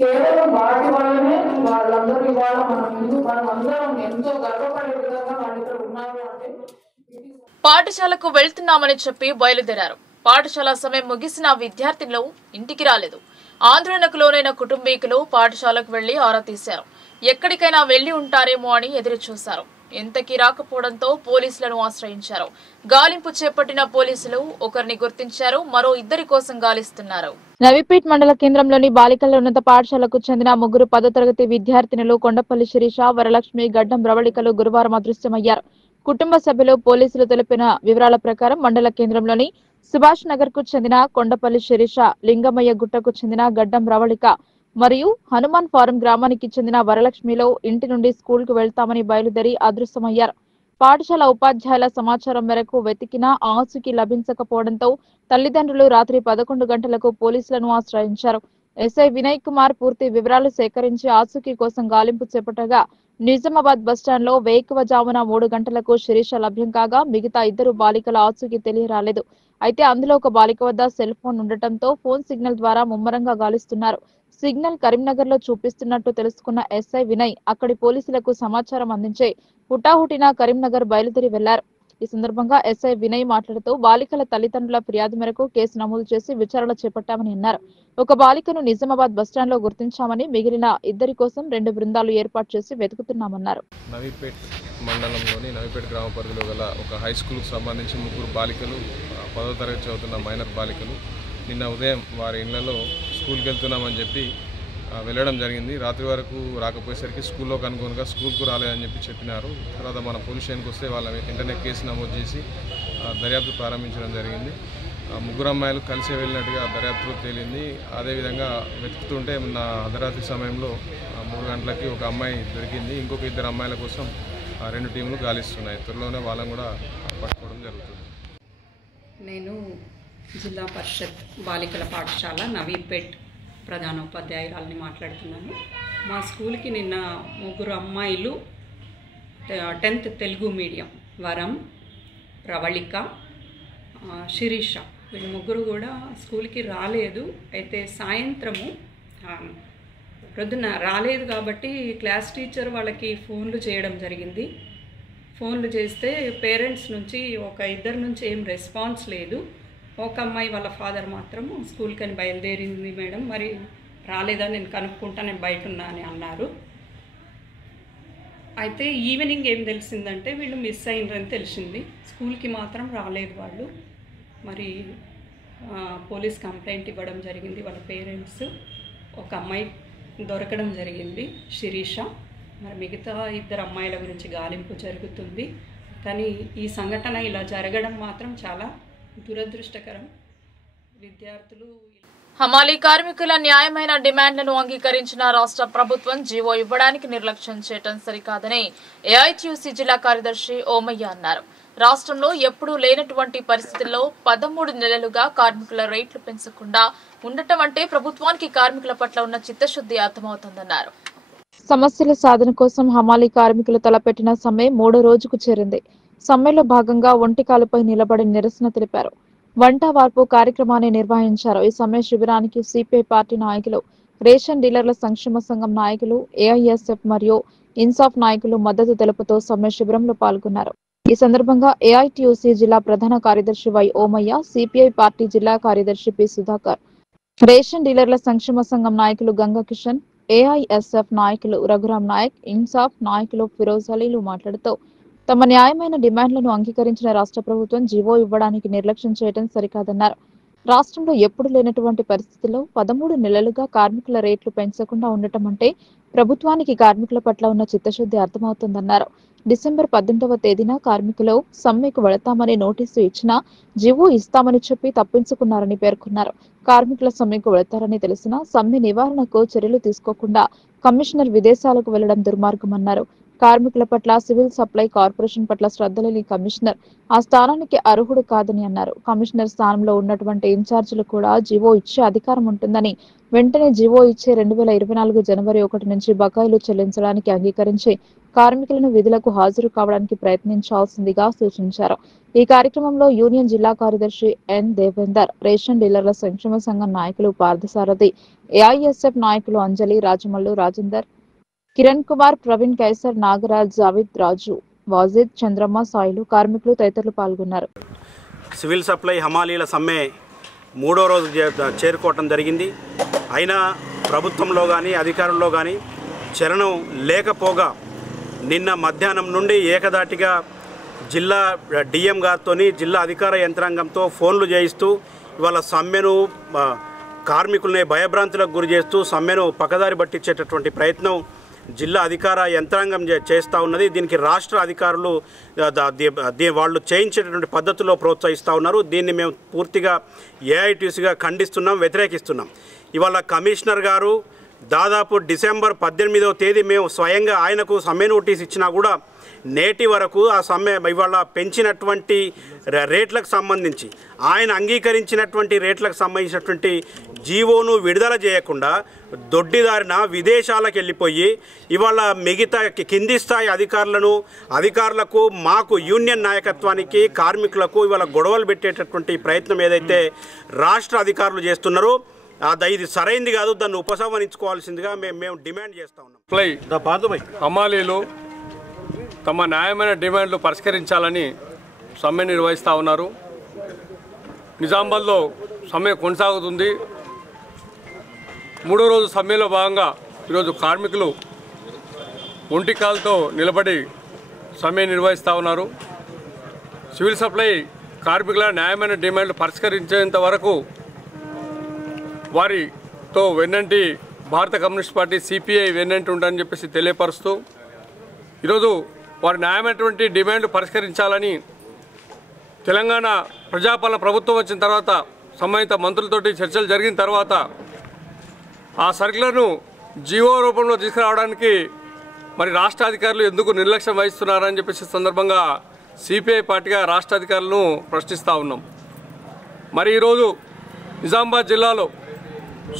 కేవలం వాటి వల్లనే వాళ్ళందరూ ఇవాళ మన ముందు మనం అందరం ఎంతో గర్వపడే విధంగా వాళ్ళు ఇక్కడ ఉన్నారు అంటే పాఠశాలకు వెళ్తున్నామని చెప్పి బయలుదేరారు. పాఠశాల సమయం ముగిసిన విద్యార్థులు ఇంటికి రాలేదు. ఆందోళనకు లోనైన కుటుంబీకులు పాఠశాలకు వెళ్లి ఆరా తీశారు. ఎక్కడికైనా వెళ్లి ఉంటారేమో అని ఎదురు చూశారు. ఇంతకీ రాకపోవడంతో పోలీసులను ఆశ్రయించారు. గాలింపు చేపట్టిన పోలీసులు ఒకరిని గుర్తించారు. మరో ఇద్దరి కోసం గాలిస్తున్నారు. నవీపేట్ మండల కేంద్రంలోని బాలికల ఉన్నత పాఠశాలకు చెందిన ముగ్గురు 10వ తరగతి విద్యార్థినులు కొండపల్లి శిరీష, వరలక్ష్మి, గడ్డం రవళికలు గురువారం అదృశ్యమయ్యారు. కుటుంబ సభ్యులు పోలీసులు తెలిపిన వివరాల ప్రకారం మండల కేంద్రంలోని సుభాష్ నగర్ కు చెందిన కొండపల్లి శిరీష, లింగమయ్య గుట్టకు చెందిన గడ్డం రవళిక మరియు హనుమాన్ ఫారం గ్రామానికి చెందిన వరలక్ష్మిలో ఇంటి నుండి స్కూల్ కు వెళ్తామని బయలుదేరి అదృశ్యమయ్యారు. పాఠశాల ఉపాధ్యాయుల సమాచారం మేరకు వెతికినా ఆచూకీ లభించకపోవడంతో తల్లిదండ్రులు రాత్రి 11 గంటలకు పోలీసులను ఆశ్రయించారు. ఎస్ఐ వినయ్ కుమార్ పూర్తి వివరాలు సేకరించి ఆచూకీ కోసం గాలింపు చేపట్టగా నిజామాబాద్ బస్టాండ్ లో వేకువజామున 3 గంటలకు శిరీష లభ్యం కాగా మిగతా ఇద్దరు బాలికల ఆచూకీ తెలియరాలేదు. అయితే అందులో ఒక బాలిక వద్ద సెల్ ఫోన్ ఉండటంతో ఫోన్ సిగ్నల్ ద్వారా ముమ్మరంగా గాలిస్తున్నారు. సిగ్నల్ కరీంనగర్ లో చూపిస్తున్నట్టు తెలుసుకున్న ఎస్ఐ వినయ్ అక్కడి పోలీసులకు సమాచారం అందించే హుటాహుటిన కరీంనగర్ బయలుదేరి వెళ్లారు. ఈ సందర్భంగా ఎస్ఐ వినయ్ మాట్లాడుతూ బాలికల తల్లిదండ్రుల ఫిర్యాదు మేరకు కేసు నమోదు చేసి విచారణ చేపట్టామని అన్నారు. ఒక బాలికను నిజామాబాద్ బస్టాండ్ లో గుర్తించామని, మిగిలిన ఇద్దరి కోసం 2 బృందాలు ఏర్పాటు చేసి వెతుకుతున్నామన్నారు. నవీపేట్ మండలంలోని నవీపేట్ గ్రామ పరిధిలో గల ఒక హై స్కూల్కు సంబంధించి 3 బాలికలు 10వ తరగతి చదువుతున్న మైనర్ బాలికలు నిన్న ఉదయం వారి ఇళ్లలో స్కూల్కి వెళ్తున్నామని చెప్పి వెళ్ళడం జరిగింది. రాత్రి వరకు రాకపోయేసరికి స్కూల్లో కనుగొనగా స్కూల్కు రాలేదని చెప్పినారు. తర్వాత మన పోలీస్ స్టేషన్కి వస్తే వాళ్ళ వెంటనే కేసు నమోదు చేసి దర్యాప్తు ప్రారంభించడం జరిగింది. 3 అమ్మాయిలు కలిసి వెళ్ళినట్టుగా దర్యాప్తులో తేలింది. అదేవిధంగా వెతుకుతుంటే నా అర్ధరాత్రి సమయంలో 3 గంటలకి ఒక అమ్మాయి దొరికింది. ఇంకొక 2 అమ్మాయిల కోసం 2 టీంలు గాలిస్తున్నాయి. త్వరలోనే వాళ్ళని కూడా పట్టుకోవడం జరుగుతుంది. నేను జిల్లా పరిషత్ బాలికల పాఠశాల నవీపేట్ ప్రధానోపాధ్యాయురాలని మాట్లాడుతున్నాను. మా స్కూల్కి నిన్న 3 అమ్మాయిలు 10th తెలుగు మీడియం వరం, ప్రవళిక, శిరీష వీళ్ళు 3 కూడా స్కూల్కి రాలేదు. అయితే సాయంత్రము ప్రొద్దున రాలేదు కాబట్టి క్లాస్ టీచర్ వాళ్ళకి ఫోన్లు చేయడం జరిగింది. ఫోన్లు చేస్తే పేరెంట్స్ నుంచి ఒక 2 నుంచి ఏం రెస్పాన్స్ లేదు. ఒక అమ్మాయి వాళ్ళ ఫాదర్ మాత్రము స్కూల్కి అని బయలుదేరింది మేడం, మరి రాలేదా, నేను కనుక్కుంటా, నేను బయట ఉన్నా అని అన్నారు. అయితే ఈవినింగ్ ఏం తెలిసిందంటే వీళ్ళు మిస్ అయినరని తెలిసింది. స్కూల్కి మాత్రం రాలేదు వాళ్ళు. మరి పోలీస్ కంప్లైంట్ ఇవ్వడం జరిగింది. వాళ్ళ పేరెంట్స్ ఒక అమ్మాయి దొరకడం జరిగింది, శిరీష. మరి మిగతా 2 అమ్మాయిల గురించి గాలింపు జరుగుతుంది. కానీ ఈ సంఘటన ఇలా జరగడం మాత్రం చాలా దురదృష్టకరం. విద్యార్థులు హమాలీ కార్మికుల న్యాయమైన డిమాండ్లను అంగీకరించిన రాష్ట్ర ప్రభుత్వం జీవో ఇవ్వడానికి నిర్లక్ష్యం చేయడం సరికాదని ఏఐటీయూసీ జిల్లా కార్యదర్శి ఓమయ్య అన్నారు. రాష్ట్రంలో ఎప్పుడూ లేనటువంటి పరిస్థితుల్లో 13 నెలలుగా కార్మికుల రేట్లు పెంచకుండా ఉండటం అంటే ప్రభుత్వానికి కార్మికుల పట్ల ఉన్న చిత్తశుద్ధి అర్థమవుతుందన్నారు. సమస్యల సాధన కోసం హమాలీ కార్మికులు తలపెట్టిన సమ్మె 3వ రోజుకు చేరింది. సమ్మెలో భాగంగా ఒంటికాలుపై నిలబడి నిరసన తెలిపారు. వంట వార్పు కార్యక్రమాన్ని నిర్వహించారు. ఈ సమ్మె శిబిరానికి సిపిఐ పార్టీ నాయకులు, రేషన్ డీలర్ల సంక్షేమ సంఘం నాయకులు, ఏఐఎస్ఎఫ్ మరియు ఇన్సాఫ్ నాయకులు మద్దతు తెలుపుతూ సమ్మె శిబిరంలో పాల్గొన్నారు. ఈ సందర్భంగా ఏఐటీయూసీ జిల్లా ప్రధాన కార్యదర్శి వై ఓమయ్య, సిపిఐ పార్టీ జిల్లా కార్యదర్శి పి సుధాకర్, రేషన్ డీలర్ల సంక్షేమ సంఘం నాయకులు గంగా కిషన్, ఏఐఎస్ఎఫ్ నాయకులు రఘురాం నాయక్, ఇన్సాఫ్ నాయకులు ఫిరోజ్ అలీలు మాట్లాడుతూ తమ న్యాయమైన డిమాండ్లను అంగీకరించిన రాష్ట్ర ప్రభుత్వం జీవో ఇవ్వడానికి నిర్లక్ష్యం చేయడం సరికాదన్నారు. రాష్ట్రంలో ఎప్పుడు లేనటువంటి పరిస్థితుల్లో 13 నెలలుగా కార్మికుల రేట్లు పెంచకుండా ఉండటం అంటే ప్రభుత్వానికి కార్మికుల పట్ల ఉన్న చిత్తశుద్ధి అర్థమవుతుందన్నారు. డిసెంబర్ 18వ తేదీన కార్మికులు సమ్మెకు వెళతామని నోటీసు ఇచ్చినా జీవో ఇస్తామని చెప్పి తప్పించుకున్నారని పేర్కొన్నారు. కార్మికుల సమ్మెకు వెళతారని తెలిసినా సమ్మె నివారణకు చర్యలు తీసుకోకుండా కమిషనర్ విదేశాలకు వెళ్లడం దుర్మార్గమన్నారు. కార్మికుల పట్ల సివిల్ సప్లై కార్పొరేషన్ పట్ల శ్రద్ధ లేని కమిషనర్ ఆ స్థానానికి అర్హుడు కాదని అన్నారు. కమిషనర్ స్థానంలో ఉన్నటువంటి ఇన్ఛార్జీలు కూడా జీవో ఇచ్చే అధికారం ఉంటుందని, వెంటనే జీవో ఇచ్చే 2024 జనవరి 1 నుంచి బకాయిలు చెల్లించడానికి అంగీకరించి కార్మికులను విధులకు హాజరు కావడానికి ప్రయత్నించాల్సిందిగా సూచించారు. ఈ కార్యక్రమంలో యూనియన్ జిల్లా కార్యదర్శి ఎన్ దేవేందర్, రేషన్ డీలర్ల సంక్షేమ సంఘం నాయకులు పార్థసారథి, ఏఐఎస్ఎఫ్ నాయకులు అంజలి, రాజమల్లు, రాజేందర్, కిరణ్ కుమార్, ప్రవీణ్, కైసర్, నాగరాజ్, జావిద్, రాజు, వాజిద్, చంద్రమ్మ, సాయిలు, కార్మికులు తదితరులు పాల్గొన్నారు. సివిల్ సప్లై హమాలీల సమ్మె 3వ రోజు చేరుకోవటం జరిగింది. అయినా ప్రభుత్వంలో కానీ అధికారంలో కానీ చలనం లేకపోగా నిన్న మధ్యాహ్నం నుండి ఏకదాటిగా జిల్లా డిఎం గారితో జిల్లా అధికార యంత్రాంగంతో ఫోన్లు చేయిస్తూ ఇవాళ సమ్మెను కార్మికుల్ని భయభ్రాంతులకు గురి చేస్తూ సమ్మెను పక్కదారి పట్టించేటటువంటి ప్రయత్నం జిల్లా అధికార యంత్రాంగం చేస్తూ ఉన్నది. దీనికి రాష్ట్ర అధికారులు వాళ్ళు చేయించేటటువంటి పద్ధతుల్లో ప్రోత్సహిస్తూ ఉన్నారు. దీన్ని మేము పూర్తిగా ఏఐటీసీగా ఖండిస్తున్నాం, వ్యతిరేకిస్తున్నాం. ఇవాళ కమిషనర్ గారు దాదాపు డిసెంబర్ 18వ తేదీ మేము స్వయంగా ఆయనకు సమ్మె నోటీస్ ఇచ్చినా కూడా నేటి వరకు ఆ సమ్మె ఇవాళ పెంచినటువంటి రేట్లకు సంబంధించి ఆయన అంగీకరించినటువంటి రేట్లకు సంబంధించినటువంటి జీవోను విడుదల చేయకుండా దొడ్డిదారిన విదేశాలకు వెళ్ళిపోయి ఇవాళ మిగతా కింది స్థాయి అధికారులకు మాకు యూనియన్ నాయకత్వానికి కార్మికులకు ఇవాళ గొడవలు పెట్టేటటువంటి ప్రయత్నం ఏదైతే రాష్ట్ర అధికారులు చేస్తున్నారో ఇది సరైంది కాదు, దాన్ని ఉపసంహరించుకోవాల్సిందిగా మేము డిమాండ్ చేస్తూ ఉన్నాం. హమాలీలు తమ న్యాయమైన డిమాండ్లు పరిష్కరించాలని సమ్మె నిర్వహిస్తూ ఉన్నారు. నిజామాబాద్లో సమ్మె కొనసాగుతుంది. 3వ రోజు సమ్మెలో భాగంగా ఈరోజు కార్మికులు ఒంటికాలతో నిలబడి సమ్మె నిర్వహిస్తూ ఉన్నారు. సివిల్ సప్లై కార్మికుల న్యాయమైన డిమాండ్లు పరిష్కరించేంత వరకు వారితో వెన్నంటి భారత కమ్యూనిస్ట్ పార్టీ సిపిఐ వెన్నంటి ఉంటుందని చెప్పేసి తెలియపరుస్తూ ఈరోజు వారి న్యాయమైనటువంటి డిమాండ్లు పరిష్కరించాలని తెలంగాణ ప్రజాపాలన ప్రభుత్వం వచ్చిన తర్వాత సంబంధిత మంత్రులతోటి చర్చలు జరిగిన తర్వాత ఆ సర్కులర్ను జీవో రూపంలో తీసుకురావడానికి మరి రాష్ట్ర అధికారులు ఎందుకు నిర్లక్ష్యం వహిస్తున్నారని చెప్పేసి సందర్భంగా సిపిఐ పార్టీగా రాష్ట్ర అధికారులను ప్రశ్నిస్తూ ఉన్నాం. మరి ఈరోజు నిజామాబాద్ జిల్లాలో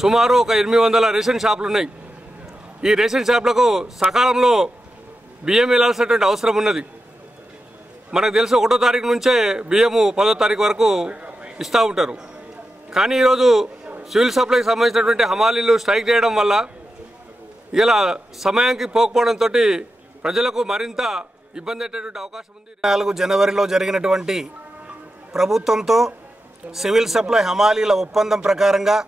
సుమారు ఒక 800 రేషన్ షాపులు ఉన్నాయి. ఈ రేషన్ షాపులకు సకాలంలో బియ్యం వెళ్ళాల్సినటువంటి అవసరం ఉన్నది. మనకు తెలుసు 1వ తారీఖు నుంచే బియ్యము 10వ తారీఖు వరకు ఇస్తూ ఉంటారు. కానీ ఈరోజు సివిల్ సప్లైకి సంబంధించినటువంటి హమాలీలు స్ట్రైక్ చేయడం వల్ల ఇలా సమయానికి పోకపోవడంతో ప్రజలకు మరింత ఇబ్బంది అయ్యేటువంటి అవకాశం ఉంది. 4 జనవరిలో జరిగినటువంటి ప్రభుత్వంతో సివిల్ సప్లై హమాలీల ఒప్పందం ప్రకారంగా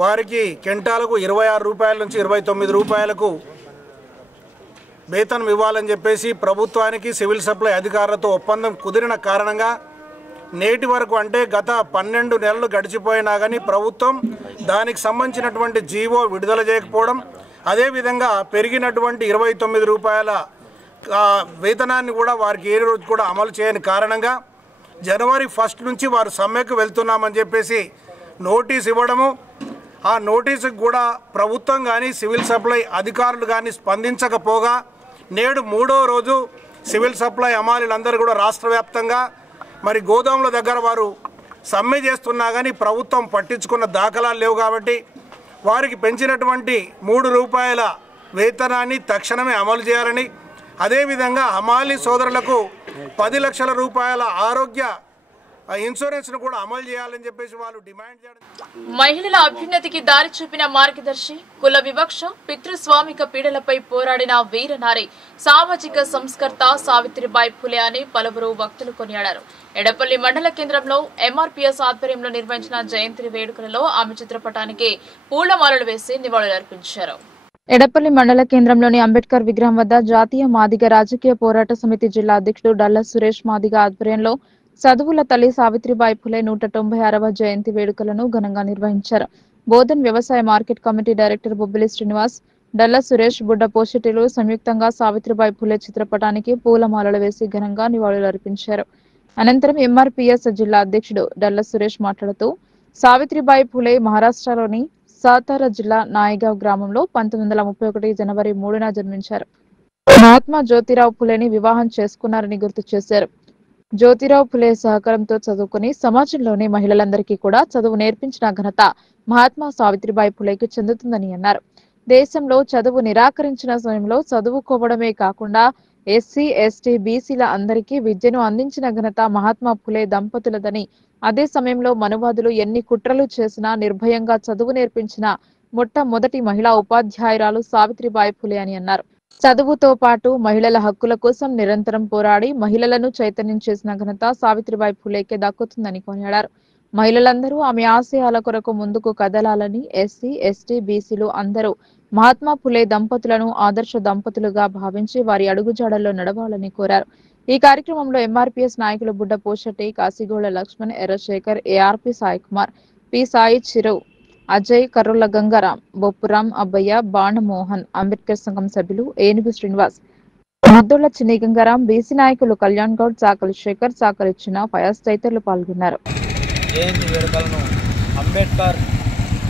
వారికి క్వింటాలకు 26 రూపాయల నుంచి 29 రూపాయలకు వేతనం ఇవ్వాలని చెప్పేసి ప్రభుత్వానికి సివిల్ సప్లై అధికారులతో ఒప్పందం కుదిరిన కారణంగా నేటి వరకు అంటే గత 12 నెలలు గడిచిపోయినా కానీ ప్రభుత్వం దానికి సంబంధించినటువంటి జీవో విడుదల చేయకపోవడం, అదేవిధంగా పెరిగినటువంటి 29 రూపాయల వేతనాన్ని కూడా వారికి ఏ రోజు కూడా అమలు చేయని కారణంగా జనవరి 1 నుంచి వారు సమ్మెకు వెళ్తున్నామని చెప్పేసి నోటీస్ ఇవ్వడము, ఆ నోటీసుకు కూడా ప్రభుత్వం కానీ సివిల్ సప్లై అధికారులు కానీ స్పందించకపోగా నేడు 3వ రోజు సివిల్ సప్లై హమాలీలందరూ కూడా రాష్ట్ర వ్యాప్తంగా మరి గోదాముల దగ్గర వారు సమ్మె చేస్తున్నా కానీ ప్రభుత్వం పట్టించుకున్న దాఖలాలు లేవు. కాబట్టి వారికి పెంచినటువంటి 3 రూపాయల వేతనాన్ని తక్షణమే అమలు చేయాలని, అదేవిధంగా హమాలీ సోదరులకు 10 లక్షల రూపాయల ఆరోగ్య ఇన్సూరెన్స్ ను కూడా అమలు చేయాలని చెప్పేసి వాళ్ళు డిమాండ్ చేయడం. మహిళల అభ్యున్నతికి దారి చూపిన మార్గదర్శి, కుల వివక్ష, పితృస్వామిక పీడలపై పోరాడిన వీరనారి, సామాజిక సంస్కర్త సావిత్రిబాయి ఫులే అని పలువురు వక్తలు కొనియాడారు. ఎడపల్లి మండల కేంద్రంలో ఎంఆర్పీఎస్ ఆధ్వర్యంలో నిర్వహించిన జయంతి వేడుకలలో ఆమె చిత్రపటానికి పూలమాలలు వేసి నివాళులర్పించారు. ఎడపల్లి మండల కేంద్రంలోని అంబేద్కర్ విగ్రహం వద్ద జాతీయ మాదిగ రాజకీయ పోరాట సమితి జిల్లా అధ్యక్షుడు డల్ల సురేష్ మాదిగ ఆధ్వర్యంలో చదువుల తల్లి సావిత్రిబాయి ఫులే 196వ జయంతి వేడుకలను ఘనంగా నిర్వహించారు. బోధన్ వ్యవసాయ market committee director Bobbili Srinivas, Dalla Suresh, Budda పోషెటిలు సంయుక్తంగా సావిత్రిబాయి ఫులే చిత్రపటానికి పూలమాలలు వేసి ఘనంగా నివాళులర్పించారు. అనంతరం ఎంఆర్పీఎస్ జిల్లా అధ్యక్షుడు డల్ల సురేష్ మాట్లాడుతూ సావిత్రిబాయి ఫులే మహారాష్ట్రలోని సాతారా జిల్లా నాయగావ్ గ్రామంలో 1931 జనవరి 3న జన్మించారు. మహాత్మా జ్యోతిరావు ఫులేని వివాహం చేసుకున్నారని గుర్తు చేశారు. జ్యోతిరావు ఫులే సహకారంతో చదువుకుని సమాజంలోని మహిళలందరికీ కూడా చదువు నేర్పించిన ఘనత మహాత్మా సావిత్రిబాయి ఫులేకి చెందుతుందని అన్నారు. దేశంలో చదువు నిరాకరించిన సమయంలో చదువుకోవడమే కాకుండా ఎస్సీ, ఎస్టీ, బీసీల అందరికీ విద్యను అందించిన ఘనత మహాత్మా ఫులే దంపతులదని, అదే సమయంలో మనువాదులు ఎన్ని కుట్రలు చేసినా నిర్భయంగా చదువు నేర్పించిన మొట్టమొదటి మహిళా ఉపాధ్యాయురాలు సావిత్రిబాయి ఫులే అని అన్నారు. చదువుతో పాటు మహిళల హక్కుల కోసం నిరంతరం పోరాడి మహిళలను చైతన్యం చేసిన ఘనత సావిత్రిబాయి ఫులేకే దక్కుతుందని కొనియాడారు. మహిళలందరూ ఆమె ఆశయాల కొరకు ముందుకు కదలాలని, ఎస్సీ, ఎస్టీ, బీసీలు అందరూ మహాత్మా ఫులే దంపతులను ఆదర్శ దంపతులుగా భావించి వారి అడుగుజాడల్లో నడవాలని కోరారు. ఈ కార్యక్రమంలో ఎంఆర్పీఎస్ నాయకులు బుడ్డ పోషెట్టి, కాశీగోళ్ల లక్ష్మణ్, ఎర్రశేఖర్, ఏఆర్పీ సాయి కుమార్, పి సాయి చిరు, అజయ్, కర్రుల గంగారాం, బొప్పురాం, అబ్బయ్య, బాణమోహన్, అంబేద్కర్ సంఘం సభ్యులు ఏనుగు శ్రీనివాస్, ముద్దుళ్ల చిన్ని గంగారాం, బీసీ నాయకులు కళ్యాణ్ గౌడ్, చాకలి శేఖర్, చాకలి చిన్న, ఫయాజ్ తదితరులు పాల్గొన్నారు. జయంతి వేడుకలను అంబేద్కర్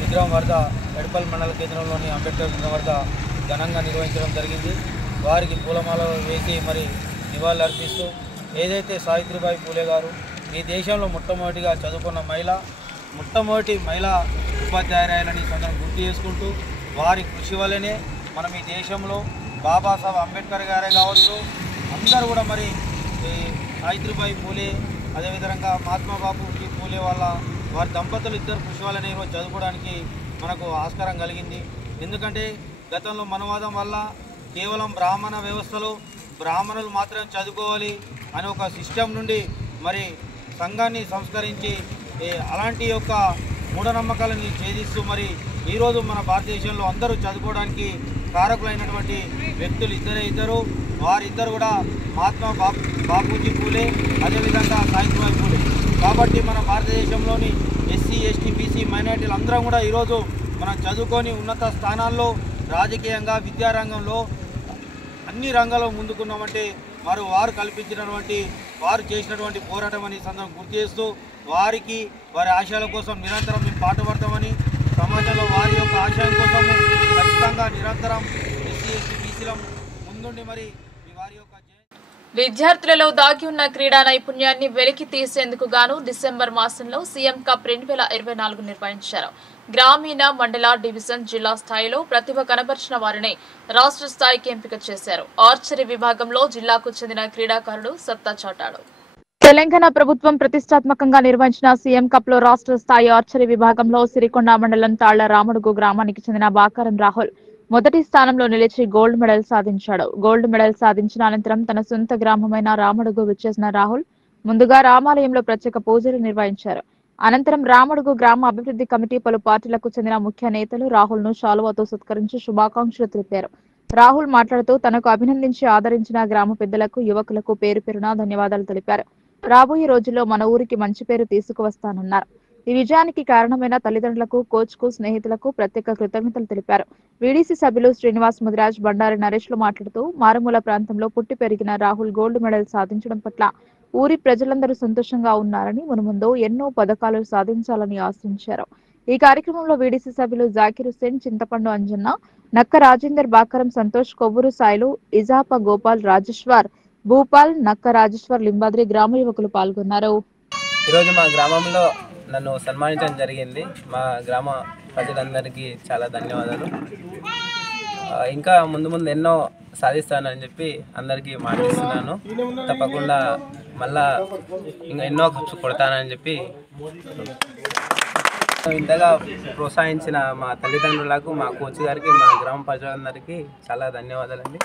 విగ్రహం వద్ద ఎడపల్ మండల కేంద్రంలోని అంబేద్కర్ విగ్రహం వద్ద ఘనంగా నిర్వహించడం జరిగింది. వారికి పూలమాలలు వేసి మరి నివాళులు అర్పిస్తూ ఏదైతే సావిత్రిబాయి పూలే గారు ఈ దేశంలో మొట్టమొదటిగా చదువుకున్న మొట్టమొదటి మహిళా ఉపాధ్యాయురాలని సందర్భం గుర్తు చేసుకుంటూ వారి కృషి వల్లనే మనం ఈ దేశంలో బాబాసాహెబ్ అంబేద్కర్ గారే కావచ్చు, అందరూ కూడా మరి సావిత్రిబాయి పూలే అదేవిధంగా మహాత్మా బాపూజీ పూలే వారి దంపతులు ఇద్దరు కృషి వల్లనే ఈరోజు చదువుకోవడానికి మనకు ఆస్కారం కలిగింది. ఎందుకంటే గతంలో మనవాదం వల్ల కేవలం బ్రాహ్మణ వ్యవస్థలో బ్రాహ్మణులు మాత్రమే చదువుకోవాలి అనే ఒక సిస్టమ్ నుండి మరి సంఘాన్ని సంస్కరించి అలాంటి యొక్క మూఢనమ్మకాలని ఛేదిస్తూ మరి ఈరోజు మన భారతదేశంలో అందరూ చదువుకోవడానికి కారకులైనటువంటి వ్యక్తులు ఇద్దరు వారిద్దరు కూడా మహాత్మా బాపూజీ పూలే అదేవిధంగా సావిత్రిబాయి పూలే. కాబట్టి మన భారతదేశంలోని ఎస్సీ, ఎస్టీ, బీసీ మైనారిటీలు అందరం కూడా ఈరోజు మనం చదువుకొని ఉన్నత స్థానాల్లో రాజకీయంగా విద్యారంగంలో అన్ని రంగాల్లో ముందుకున్నామంటే వారు కల్పించినటువంటి వారు చేసినటువంటి పోరాటం అని సందర్భం గుర్తు చేస్తూ వారికి వారి ఆశయాల కోసం నిరంతరం మేము పాటుపడతామని సమాజంలో వారి యొక్క ఆశయం కోసం ఖచ్చితంగా నిరంతరం ఎస్సీ, ఎస్టీ, బీసీల ముందుండి మరి వారి యొక్క విద్యార్థులలో దాగి ఉన్న క్రీడా నైపుణ్యాన్ని వెలికి తీసేందుకు గాను డిసెంబర్ మాసంలో సీఎం కప్ 2024 నిర్వహించారు. గ్రామీణ, మండల, డివిజన్, జిల్లా స్థాయిలో ప్రతిభ కనబర్చిన వారిని రాష్ట్ర స్థాయికి ఎంపిక చేశారు. ఆర్చరీ విభాగంలో జిల్లాకు చెందిన క్రీడాకారుడు సత్తా చాటాడు. తెలంగాణ ప్రభుత్వం ప్రతిష్టాత్మకంగా నిర్వహించిన సీఎం కప్ లో రాష్ట్ర స్థాయి ఆర్చరీ విభాగంలో సిరికొండ మండలం తాళ్ల రామడుగు గ్రామానికి చెందిన బాకారం రాహుల్ మొదటి స్థానంలో నిలిచి గోల్డ్ మెడల్ సాధించాడు. గోల్డ్ మెడల్ సాధించిన అనంతరం తన సొంత గ్రామమైన రామడుగు విచ్చేసిన రాహుల్ ముందుగా రామాలయంలో ప్రత్యేక పూజలు నిర్వహించారు. అనంతరం రామడుగు గ్రామ అభివృద్ధి కమిటీ పలు పార్టీలకు చెందిన ముఖ్య నేతలు రాహుల్ ను శాలువాతో సత్కరించి శుభాకాంక్షలు తెలిపారు. రాహుల్ మాట్లాడుతూ తనకు అభినందించి ఆదరించిన గ్రామ పెద్దలకు, యువకులకు పేరు పేరున ధన్యవాదాలు తెలిపారు. రాబోయే రోజుల్లో మన ఊరికి మంచి పేరు తీసుకువస్తానన్నారు. ఈ విజయానికి కారణమైన తల్లిదండ్రులకు, కోచ్ కు, స్నేహితులకు ప్రత్యేక కృతజ్ఞతలు తెలిపారు. వీడీసీ సభ్యులు శ్రీనివాస్, ముదిరాజ్, బండారి నరేష్లు మాట్లాడుతూ మారుమూల ప్రాంతంలో పుట్టి పెరిగిన రాహుల్ గోల్డ్ మెడల్ సాధించడం పట్ల ఊరి ప్రజలందరూ సంతోషంగా ఉన్నారని, మున్ముందు ఎన్నో పథకాలు సాధించాలని ఆశించారు. ఈ కార్యక్రమంలో వీడీసీ సభ్యులు జాకిర్ హుస్సేన్, చింతపండు అంజన్న, నక్క రాజేందర్, బాకరం సంతోష్, కొవ్వూరు సాయిలు, ఇజాప గోపాల్, రాజేశ్వర్, భూపాల్, నక్క రాజేశ్వర్, లింబాద్రి గ్రామ యువకులు పాల్గొన్నారు. ఈరోజు మా గ్రామంలో నన్ను సన్మానించడం జరిగింది. మా గ్రామ ప్రజలందరికీ చాలా ధన్యవాదాలు. ఇంకా ముందు ఎన్నో సాధిస్తానని చెప్పి అందరికీ మాటిస్తున్నాను. తప్పకుండా మళ్ళా ఇంకా ఎన్నో కప్స్ కొడతానని చెప్పి ఇంతగా ప్రోత్సహించిన మా తల్లిదండ్రులకు, మా కోచ్ గారికి, మా గ్రామ ప్రజలందరికీ చాలా ధన్యవాదాలండి.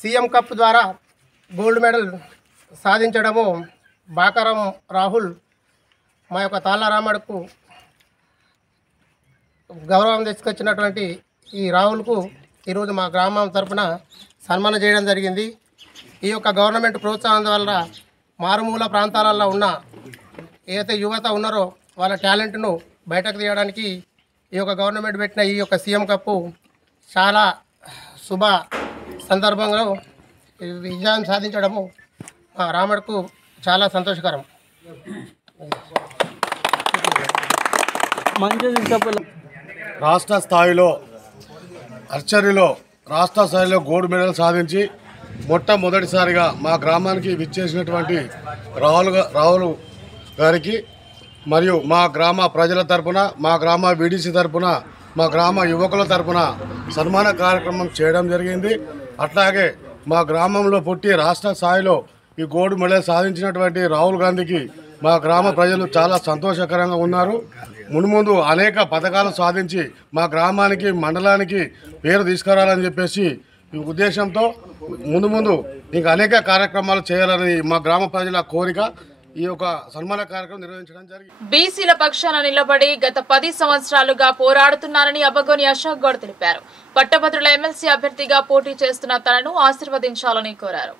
సీఎం కప్ ద్వారా గోల్డ్ మెడల్ సాధించడము బాకారం రాహుల్ మా యొక్క తాళ్ళరామడుకు గౌరవం తీసుకొచ్చినటువంటి ఈ రాహుల్కు ఈరోజు మా గ్రామం తరఫున సన్మానం చేయడం జరిగింది. ఈ యొక్క గవర్నమెంట్ ప్రోత్సాహం వల్ల మారుమూల ప్రాంతాలలో ఉన్న ఏదైతే యువత ఉన్నారో వాళ్ళ టాలెంట్ను బయటకు తీయడానికి ఈ యొక్క గవర్నమెంట్ పెట్టిన ఈ యొక్క సీఎం కప్పు చాలా శుభ సందర్భంలో విజయం సాధించడము మా రామడుకు చాలా సంతోషకరం. రాష్ట్ర స్థాయిలో ఆర్చరీలో రాష్ట్ర స్థాయిలో గోల్డ్ మెడల్ సాధించి మొట్టమొదటిసారిగా మా గ్రామానికి విచ్చేసినటువంటి రాహుల్ గారికి మరియు మా గ్రామ ప్రజల తరపున, మా గ్రామ వీడీసీ తరపున, మా గ్రామ యువకుల తరపున సన్మాన కార్యక్రమం చేయడం జరిగింది. అట్లాగే మా గ్రామంలో పుట్టి రాష్ట్ర స్థాయిలో ఈ గోల్డ్ మెడల్ సాధించినటువంటి రాహుల్ గాంధీకి మా గ్రామ ప్రజలు చాలా సంతోషకరంగా ఉన్నారు. మున్ముందు అనేక పథకాలు సాధించి మా గ్రామానికి మండలానికి పేరు తీసుకురావాలని చెప్పేసి ఈ ఉద్దేశంతో ముందు ఇంకా అనేక కార్యక్రమాలు చేయాలని మా గ్రామ ప్రజల కోరిక. ఈ యొక్క సన్మాన కార్యక్రమం నిర్వహించడం జరిగింది. బీసీల పక్షాన నిలబడి గత 10 సంవత్సరాలుగా పోరాడుతున్నారని అబ్బగోని అశోక్ గౌడ్ తెలిపారు. పట్టభద్రుల ఎమ్మెల్సీ అభ్యర్థిగా పోటీ చేస్తున్న తనను ఆశీర్వదించాలని కోరారు.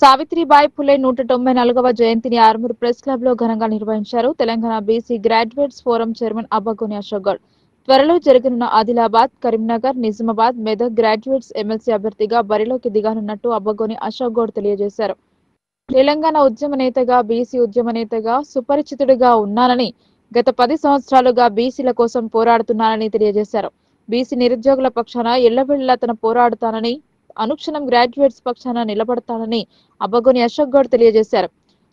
సావిత్రిబాయి ఫులే 194వ జయంతిని ఆర్మూర్ ప్రెస్ క్లబ్ లో ఘనంగా నిర్వహించారు. Telangana BC graduates forum chairman Abbagoni Ashok Goud త్వరలో జరగనున్న ఆదిలాబాద్, కరీంనగర్, నిజామాబాద్, మెదక్ గ్రాడ్యుయేట్స్ ఎమ్మెల్సీ అభ్యర్థిగా బరిలోకి దిగానున్నట్టు అబ్బగోని అశోక్ గౌడ్ తెలియజేశారు. తెలంగాణ ఉద్యమ నేతగా, బీసీ ఉద్యమ నేతగా సుపరిచితుడిగా ఉన్నానని, గత 10 సంవత్సరాలుగా బీసీల కోసం పోరాడుతున్నానని తెలియజేశారు. బీసీ నిరుద్యోగుల పక్షాన ఎల్లవెల్లా తన పోరాడుతానని, అనుక్షణం గ్రాడ్యుయేట్స్ పక్షాన నిలబడతానని అబ్బగోని అశోక్ గౌడ్ తెలియజేశారు.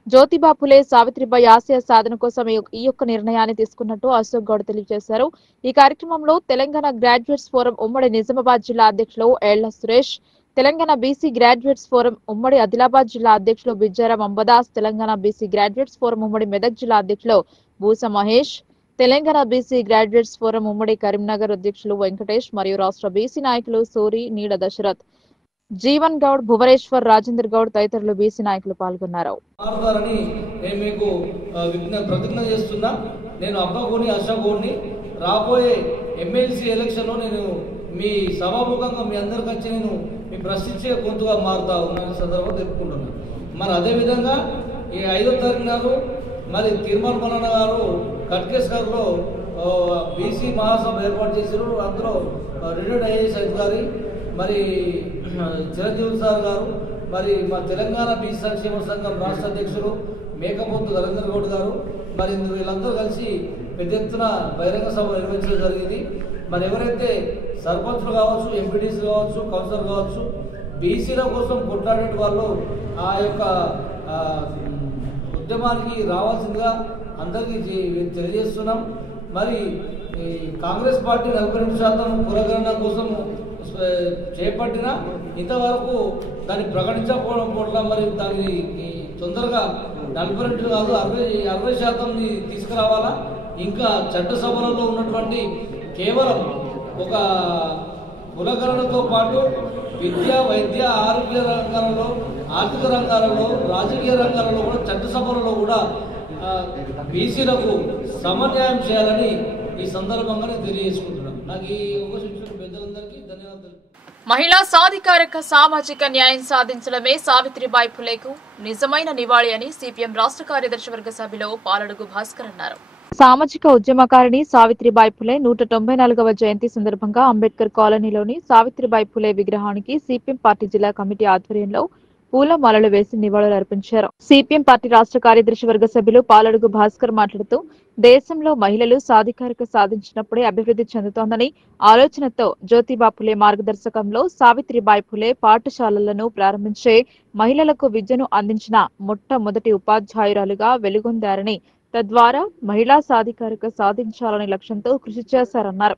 జ్యోతిబా ఫులే, సావిత్రిబాయి ఆశయ సాధన కోసం ఈ యొక్క నిర్ణయాన్ని తీసుకున్నట్టు అశోక్ గౌడ్ తెలియజేశారు. ఈ కార్యక్రమంలో తెలంగాణ గ్రాడ్యుయేట్స్ ఫోరం ఉమ్మడి నిజామాబాద్ జిల్లా అధ్యక్షులు Yella Suresh, Telangana BC graduates forum ఉమ్మడి ఆదిలాబాద్ జిల్లా అధ్యక్షులు Bijjaram Ambadas, Telangana BC graduates forum ఉమ్మడి మెదక్ జిల్లా అధ్యక్షులు Boosa Mahesh, Telangana BC graduates forum ఉమ్మడి కరీంనగర్ అధ్యక్షులు వెంకటేష్ మరియు రాష్ట్ర బీసీ నాయకులు సూరి, నీడ దశరథ్, జీవన్ గౌడ్, భువనేశ్వర్, రాజేంద్ర గౌడ్ తదితరులు బీసీ నాయకులు పాల్గొన్నారు. ప్రతిజ్ఞ చేస్తున్నా. నేను అబ్బగోని అశోక్ గౌడ్ని రాబోయే ఎమ్మెల్సీ ఎలక్షన్లో నేను మీ సభాముఖంగా మీ అందరికి వచ్చి నేను మీ ప్రశ్నించే గొంతుగా మారుతా ఉన్న సందర్భంగా తెలుపుకుంటున్నాను. మరి అదేవిధంగా ఈ 5వ తారీఖు నాడు మరి తిరుమల మల్లన్న గారు కట్కేస్ గారిలో బీసీ మహాసభ ఏర్పాటు చేశారు. అందులో రిటైర్డ్ ఐఏఎస్ అధికారి మరి చిరంజీవి సార్ గారు, మరి మా తెలంగాణ బీసీ సంక్షేమ సంఘం రాష్ట్ర అధ్యక్షులు మేకపోతు నరేంద్ర గౌడ్ గారు, మరి వీళ్ళందరూ కలిసి పెద్ద ఎత్తున బహిరంగ సభ నిర్వహించడం జరిగింది. మరి ఎవరైతే సర్పంచులు కావచ్చు, ఎంపీటీసీ కావచ్చు, కౌన్సిలర్ కావచ్చు, బీసీల కోసం కొట్లాడే వాళ్ళు ఆ యొక్క ఉద్యమానికి రావాల్సిందిగా అందరికీ తెలియజేస్తున్నాం. మరి కాంగ్రెస్ పార్టీ 42% కులగణన కోసం చేపట్టిన ఇంతవరకు దాన్ని ప్రకటించకపోవడం పట్ల మరి దాన్ని తొందరగా 42 కాదు 60% తీసుకురావాలా. ఇంకా చట్టసభలలో ఉన్నటువంటి కేవలం ఒక కులగణనతో పాటు విద్య, వైద్య, ఆరోగ్య రంగాలలో, ఆర్థిక రంగాలలో, రాజకీయ రంగాలలో కూడా చట్టసభలలో కూడా బీసీలకు సమన్యాయం చేయాలని ఈ సందర్భంగా నేను తెలియజేసుకుంటున్నాను. నాకు ఈ అవకాశం ఇచ్చిన పెద్దలందరికీ ధన్యవాదాలు. మహిళా సాధికారక సామాజిక న్యాయం సాధించడమే సావిత్రిబాయి ఫులేకు నిజమైన నివాళి అని సిపిఎం రాష్ట్ర కార్యదర్శి వర్గ సభ్యులు పాలడుగు భాస్కర్ అన్నారు. సామాజిక ఉద్యమకారిణి సావిత్రిబాయి ఫులే 194వ జయంతి సందర్భంగా అంబేద్కర్ కాలనీలోని సావిత్రిబాయి ఫులే విగ్రహానికి సిపిఎం పార్టీ జిల్లా కమిటీ ఆధ్వర్యంలో పూలమాలలు వేసి నివాళులు అర్పించారు. సిపిఎం పార్టీ రాష్ట్ర కార్యదర్శి వర్గ సభ్యులు పాలడుగు భాస్కర్ మాట్లాడుతూ దేశంలో మహిళలు సాధికారిక సాధించినప్పుడే అభివృద్ధి చెందుతోందని ఆలోచనతో జ్యోతిబా ఫులే మార్గదర్శకంలో సావిత్రిబాయి ఫులే పాఠశాలలను ప్రారంభించే మహిళలకు విద్యను అందించిన మొట్టమొదటి ఉపాధ్యాయురాలుగా వెలుగొందారని, తద్వారా మహిళా సాధికారిక సాధించాలనే లక్ష్యంతో కృషి చేశారన్నారు.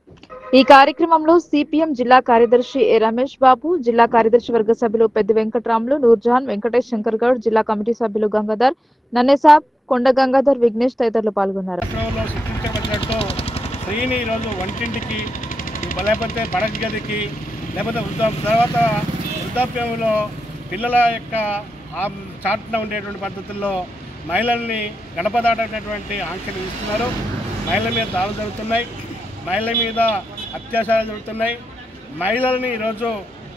ఈ కార్యక్రమంలో సిపిఎం జిల్లా కార్యదర్శి ఏ రమేష్ బాబు, జిల్లా కార్యదర్శి వర్గ సభ్యులు పెద్ద వెంకటరాములు, నూర్జహాన్, వెంకటేష్, శంకర్ గౌడ్, జిల్లా కమిటీ సభ్యులు గంగాధర్, నన్నేసాబ్, కొండ గంగాధర్, విఘ్నేష్ తదితరులు పాల్గొన్నారు. స్త్రీని ఈరోజు వంటింటికి లేకపోతే బడక గదికి లేకపోతే తర్వాత వృద్ధాప్యంలో పిల్లల యొక్క చాటున ఉండేటువంటి పద్ధతుల్లో మహిళల్ని గడప దాటటువంటి ఆంక్షలు ఇస్తున్నారు. మహిళల మీద దాడులు జరుగుతున్నాయి, మహిళల మీద అత్యాచారాలు జరుగుతున్నాయి. మహిళల్ని ఈరోజు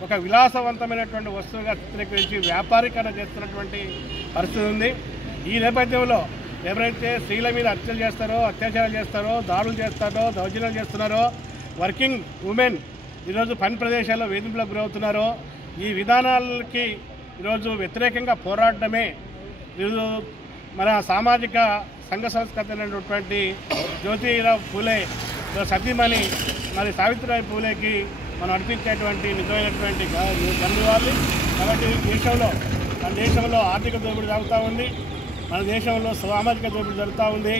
ఒక విలాసవంతమైనటువంటి వస్తువుగా చిత్రీకరించి వ్యాపారీకరణ చేస్తున్నటువంటి పరిస్థితి ఉంది. ఈ నేపథ్యంలో ఎవరైతే స్త్రీల మీద హత్యలు చేస్తారో, అత్యాచారాలు చేస్తారో, దాడులు చేస్తారో, దౌర్జన్యాలు చేస్తున్నారో, వర్కింగ్ ఉమెన్ ఈరోజు పని ప్రదేశాల్లో వేధింపులకు గురవుతున్నారో, ఈ విధానాలకి ఈరోజు వ్యతిరేకంగా పోరాడమే ఈరోజు మన సామాజిక సంఘ సంస్కృతి అయినటువంటి జ్యోతిరావు ఫూలే సతీమణి మరి సావిత్రిబాయి ఫూలేకి మనం అర్పించేటువంటి నిజమైనటువంటి గర్వాలు. కాబట్టి మన దేశంలో ఆర్థిక దోపిడీ జరుగుతూ ఉంది, మన దేశంలో సామాజిక దోపిడీ జరుగుతూ ఉంది.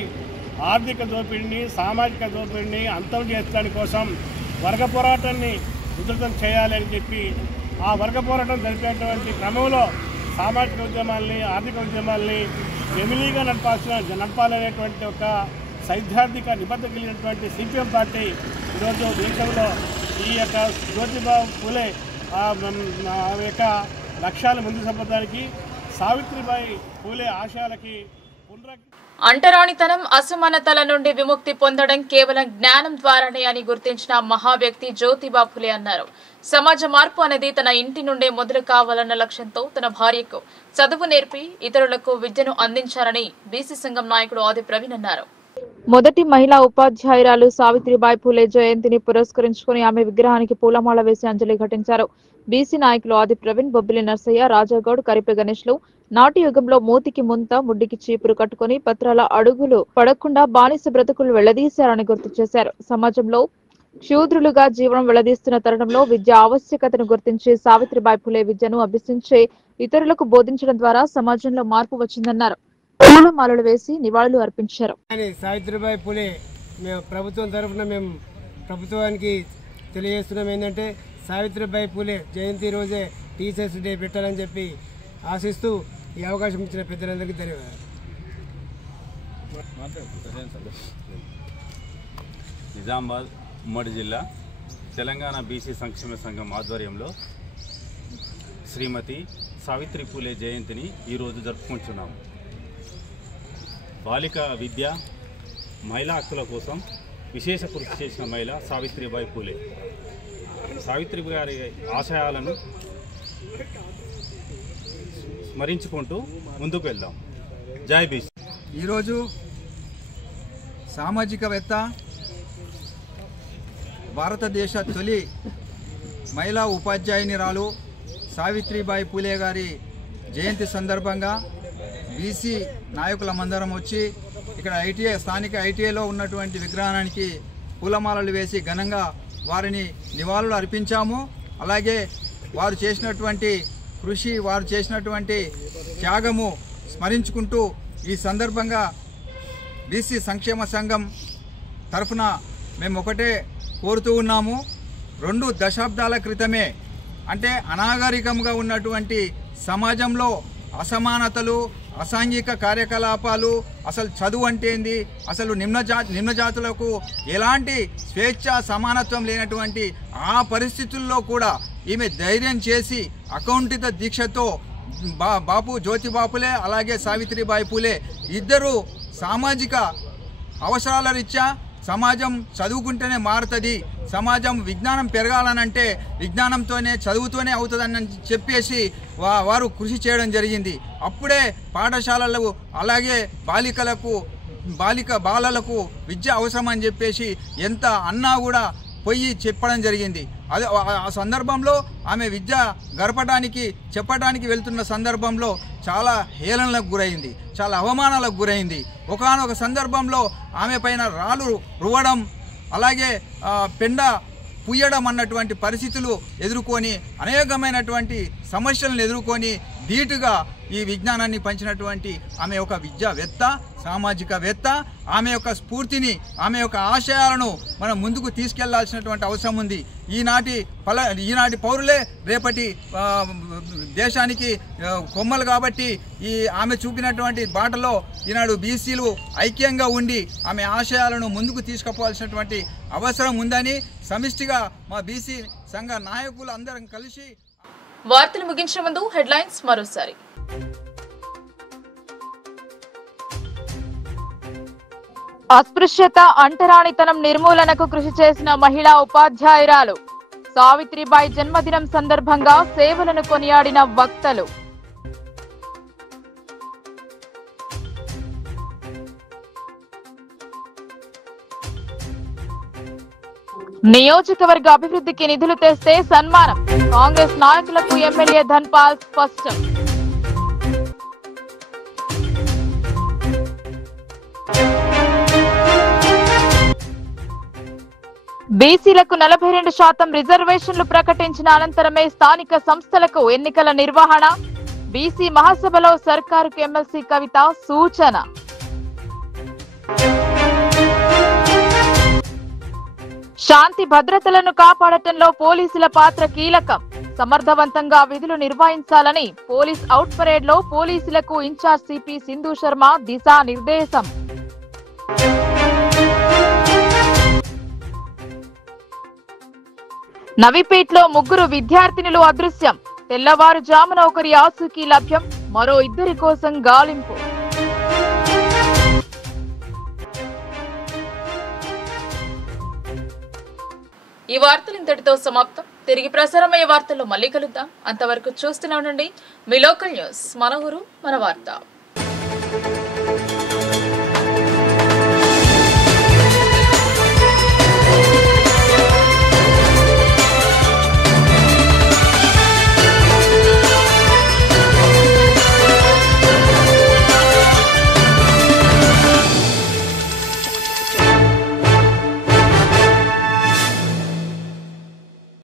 ఆర్థిక దోపిడీని, సామాజిక దోపిడీని అంతం చేయడానికి కోసం వర్గ పోరాటాన్ని ఉధృతం చేయాలి అని చెప్పి ఆ వర్గ పోరాటం జరిపేటువంటి క్రమంలో సామాజిక ఉద్యమాల్ని, ఆర్థిక ఉద్యమాల్ని ఫెమిలీగా నడపాలనేటువంటి ఒక సైద్ధాంతిక నిబద్ధత కలిగినటువంటి సిపిఎం పార్టీ ఈరోజు దేశంలో ఈ యొక్క జ్యోతిబా పూలే యొక్క లక్ష్యాలు ముందుకు సంపడానికి సావిత్రిబాయి పూలే ఆశయాలకి అంటరానితనం అసమానతల నుండి విముక్తి పొందడం కేవలం జ్ఞానం ద్వారానే అని గుర్తించిన మహావ్యక్తి జ్యోతిబా ఫులే అన్నారు. సమాజ మార్పు అనేది తన ఇంటి నుండే మొదలు కావాలన్న లక్ష్యంతో తన భార్యకు చదువు నేర్పి ఇతరులకు విద్యను అందించారని బీసీ సంఘం నాయకుడు ఆది ప్రవీణ్ అన్నారు. మొదటి మహిళా ఉపాధ్యాయురాలు సావిత్రిబాయి పూలే జయంతిని పురస్కరించుకుని ఆమె విగ్రహానికి పూలమాల వేసి అంజలి ఘటించారు. బీసీ నాయకులు ఆది ప్రవీణ్, బొబ్బిలి నర్సయ్య, రాజాగౌడ్, కరిపె గణేష్లు నాటి యుగంలో మూతికి ముంత, ముడ్డికి చీపురు కట్టుకుని పత్రాల అడుగులు పడకుండా బానిస బ్రతుకులు వెళ్లదీశారని గుర్తు చేశారు. సమాజంలో క్షూద్రులుగా జీవనం వెళ్లదీస్తున్న తరుణంలో విద్య ఆవశ్యకతను గుర్తించి సావిత్రిబాయి పూలే విద్యను అభ్యసించే ఇతరులకు బోధించడం ద్వారా సమాజంలో మార్పు వచ్చిందన్నారు. పూలమాలలు వేసి నివాళులు అర్పించారు. సావిత్రిబాయి పూలే మేము ప్రభుత్వం తరఫున మేము ప్రభుత్వానికి తెలియజేస్తున్నాం ఏంటంటే సావిత్రిబాయి పూలే జయంతి రోజే టీచర్స్ డే పెట్టాలని చెప్పి ఆశిస్తూ ఈ అవకాశం ఇచ్చిన పెద్దలందరికీ ధన్యవాదాలు. నిజామాబాద్ ఉమ్మడి జిల్లా తెలంగాణ బీసీ సంక్షేమ సంఘం ఆధ్వర్యంలో శ్రీమతి సావిత్రి పూలే జయంతిని ఈరోజు జరుపుకుంటున్నాము. బాలిక విద్య, మహిళా హక్కుల కోసం విశేష కృషి చేసిన మహిళ సావిత్రిబాయి పూలే. సావిత్రి గారి ఆశయాలను స్మరించుకుంటూ ముందుకు వెళ్దాం. జై బీసీ. ఈరోజు సామాజికవేత్త, భారతదేశ తొలి మహిళా ఉపాధ్యాయునిరాలు సావిత్రిబాయి పూలే గారి జయంతి సందర్భంగా బీసీ నాయకులమందరం వచ్చి ఇక్కడ స్థానిక ఐటీఐలో ఉన్నటువంటి విగ్రహానికి పూలమాలలు వేసి ఘనంగా వారిని నివాళులు అర్పించాము. అలాగే వారు చేసినటువంటి కృషి, వారు చేసినటువంటి త్యాగము స్మరించుకుంటూ ఈ సందర్భంగా బీసీ సంక్షేమ సంఘం తరఫున మేము ఒకటే కోరుతూ ఉన్నాము. 2 దశాబ్దాల క్రితమే అంటే అనాగరికంగా ఉన్నటువంటి సమాజంలో అసమానతలు, అసాంఘిక కార్యకలాపాలు, అసలు చదువు అంటే ఏంది, అసలు నిమ్న జాతులకు ఎలాంటి స్వేచ్ఛ సమానత్వం లేనటువంటి ఆ పరిస్థితుల్లో కూడా ఈమె ధైర్యం చేసి అకౌంఠిత దీక్షతో బాపు జ్యోతిబా పూలే అలాగే సావిత్రిబాయి పూలే ఇద్దరు సామాజిక అవసరాల రీత్యా సమాజం చదువుకుంటేనే మారుతుంది, సమాజం విజ్ఞానం పెరగాలనంటే విజ్ఞానంతోనే చదువుతోనే అవుతుందని చెప్పేసి వారు కృషి చేయడం జరిగింది. అప్పుడే పాఠశాలలు అలాగే బాలలకు విద్య అవసరమని చెప్పేసి ఎంత అన్నా కూడా పోయి చెప్పడం జరిగింది. అదే ఆ సందర్భంలో ఆమె విద్య చెప్పడానికి వెళ్తున్న సందర్భంలో చాలా హేళనలకు గురైంది, చాలా అవమానాలకు గురైంది. ఒకానొక సందర్భంలో ఆమె పైన రాళ్ళు రువ్వడం, అలాగే పెండ పుయ్యడం అన్నటువంటి పరిస్థితులు ఎదుర్కొని అనేకమైనటువంటి సమస్యలను ఎదుర్కొని ధీటుగా ఈ విజ్ఞానాన్ని పంచినటువంటి ఆమె ఒక విద్యావేత్త, సామాజికవేత్త. ఆమె యొక్క స్ఫూర్తిని, ఆమె యొక్క ఆశయాలను మనం ముందుకు తీసుకెళ్లాల్సినటువంటి అవసరం ఉంది. ఈనాటి పౌరులే రేపటి దేశానికి కొమ్మలు కాబట్టి ఆమె చూపినటువంటి బాటలో ఈనాడు బీసీలు ఐక్యంగా ఉండి ఆమె ఆశయాలను ముందుకు తీసుకుపోవాల్సినటువంటి అవసరం ఉందని సమిష్టిగా మా బీసీ సంఘ నాయకులు అందరం కలిసి. వార్తలు ముగించే ముందు హెడ్లైన్స్ మరోసారి. అస్పృశ్యత, అంటరానితనం నిర్మూలనకు కృషి చేసిన మహిళా ఉపాధ్యాయురాలు సావిత్రిబాయి జన్మదినం సందర్భంగా సేవలను కొనియాడిన వక్తలు. నియోజకవర్గ అభివృద్ధికి నిధులు తెస్తే సన్మానం, కాంగ్రెస్ నాయకులకు ఎమ్మెల్యే ధన్పాల్ స్పష్టం. బీసీలకు 42% రిజర్వేషన్లు ప్రకటించిన అనంతరమే స్థానిక సంస్థలకు ఎన్నికల నిర్వహణ, బీసీ మహాసభలో సర్కారుకు ఎమ్మెల్సీ కవిత సూచన. శాంతి భద్రతలను కాపాడటంలో పోలీసుల పాత్ర కీలకం, సమర్థవంతంగా విధులు నిర్వహించాలని పోలీస్ అవుట్ పరేడ్ లో పోలీసులకు ఇన్ఛార్జ్ సిపి సింధు శర్మ దిశా నిర్దేశం. నవీపేట్లో 3 విద్యార్థినులు అదృశ్యం. తెల్లవారుజామున ఒకరి ఆచూకీ లభ్యం, మరో 2 కోసం గాలింపు. ఈ వార్తలు ఇంతటితో సమాప్తం. తిరిగి ప్రసారమయ్యే వార్తల్లో మళ్ళీ కలుద్దాం. అంతవరకు చూస్తూనే ఉండండి మీ లోకల్ న్యూస్. మన ఊరు మన వార్త.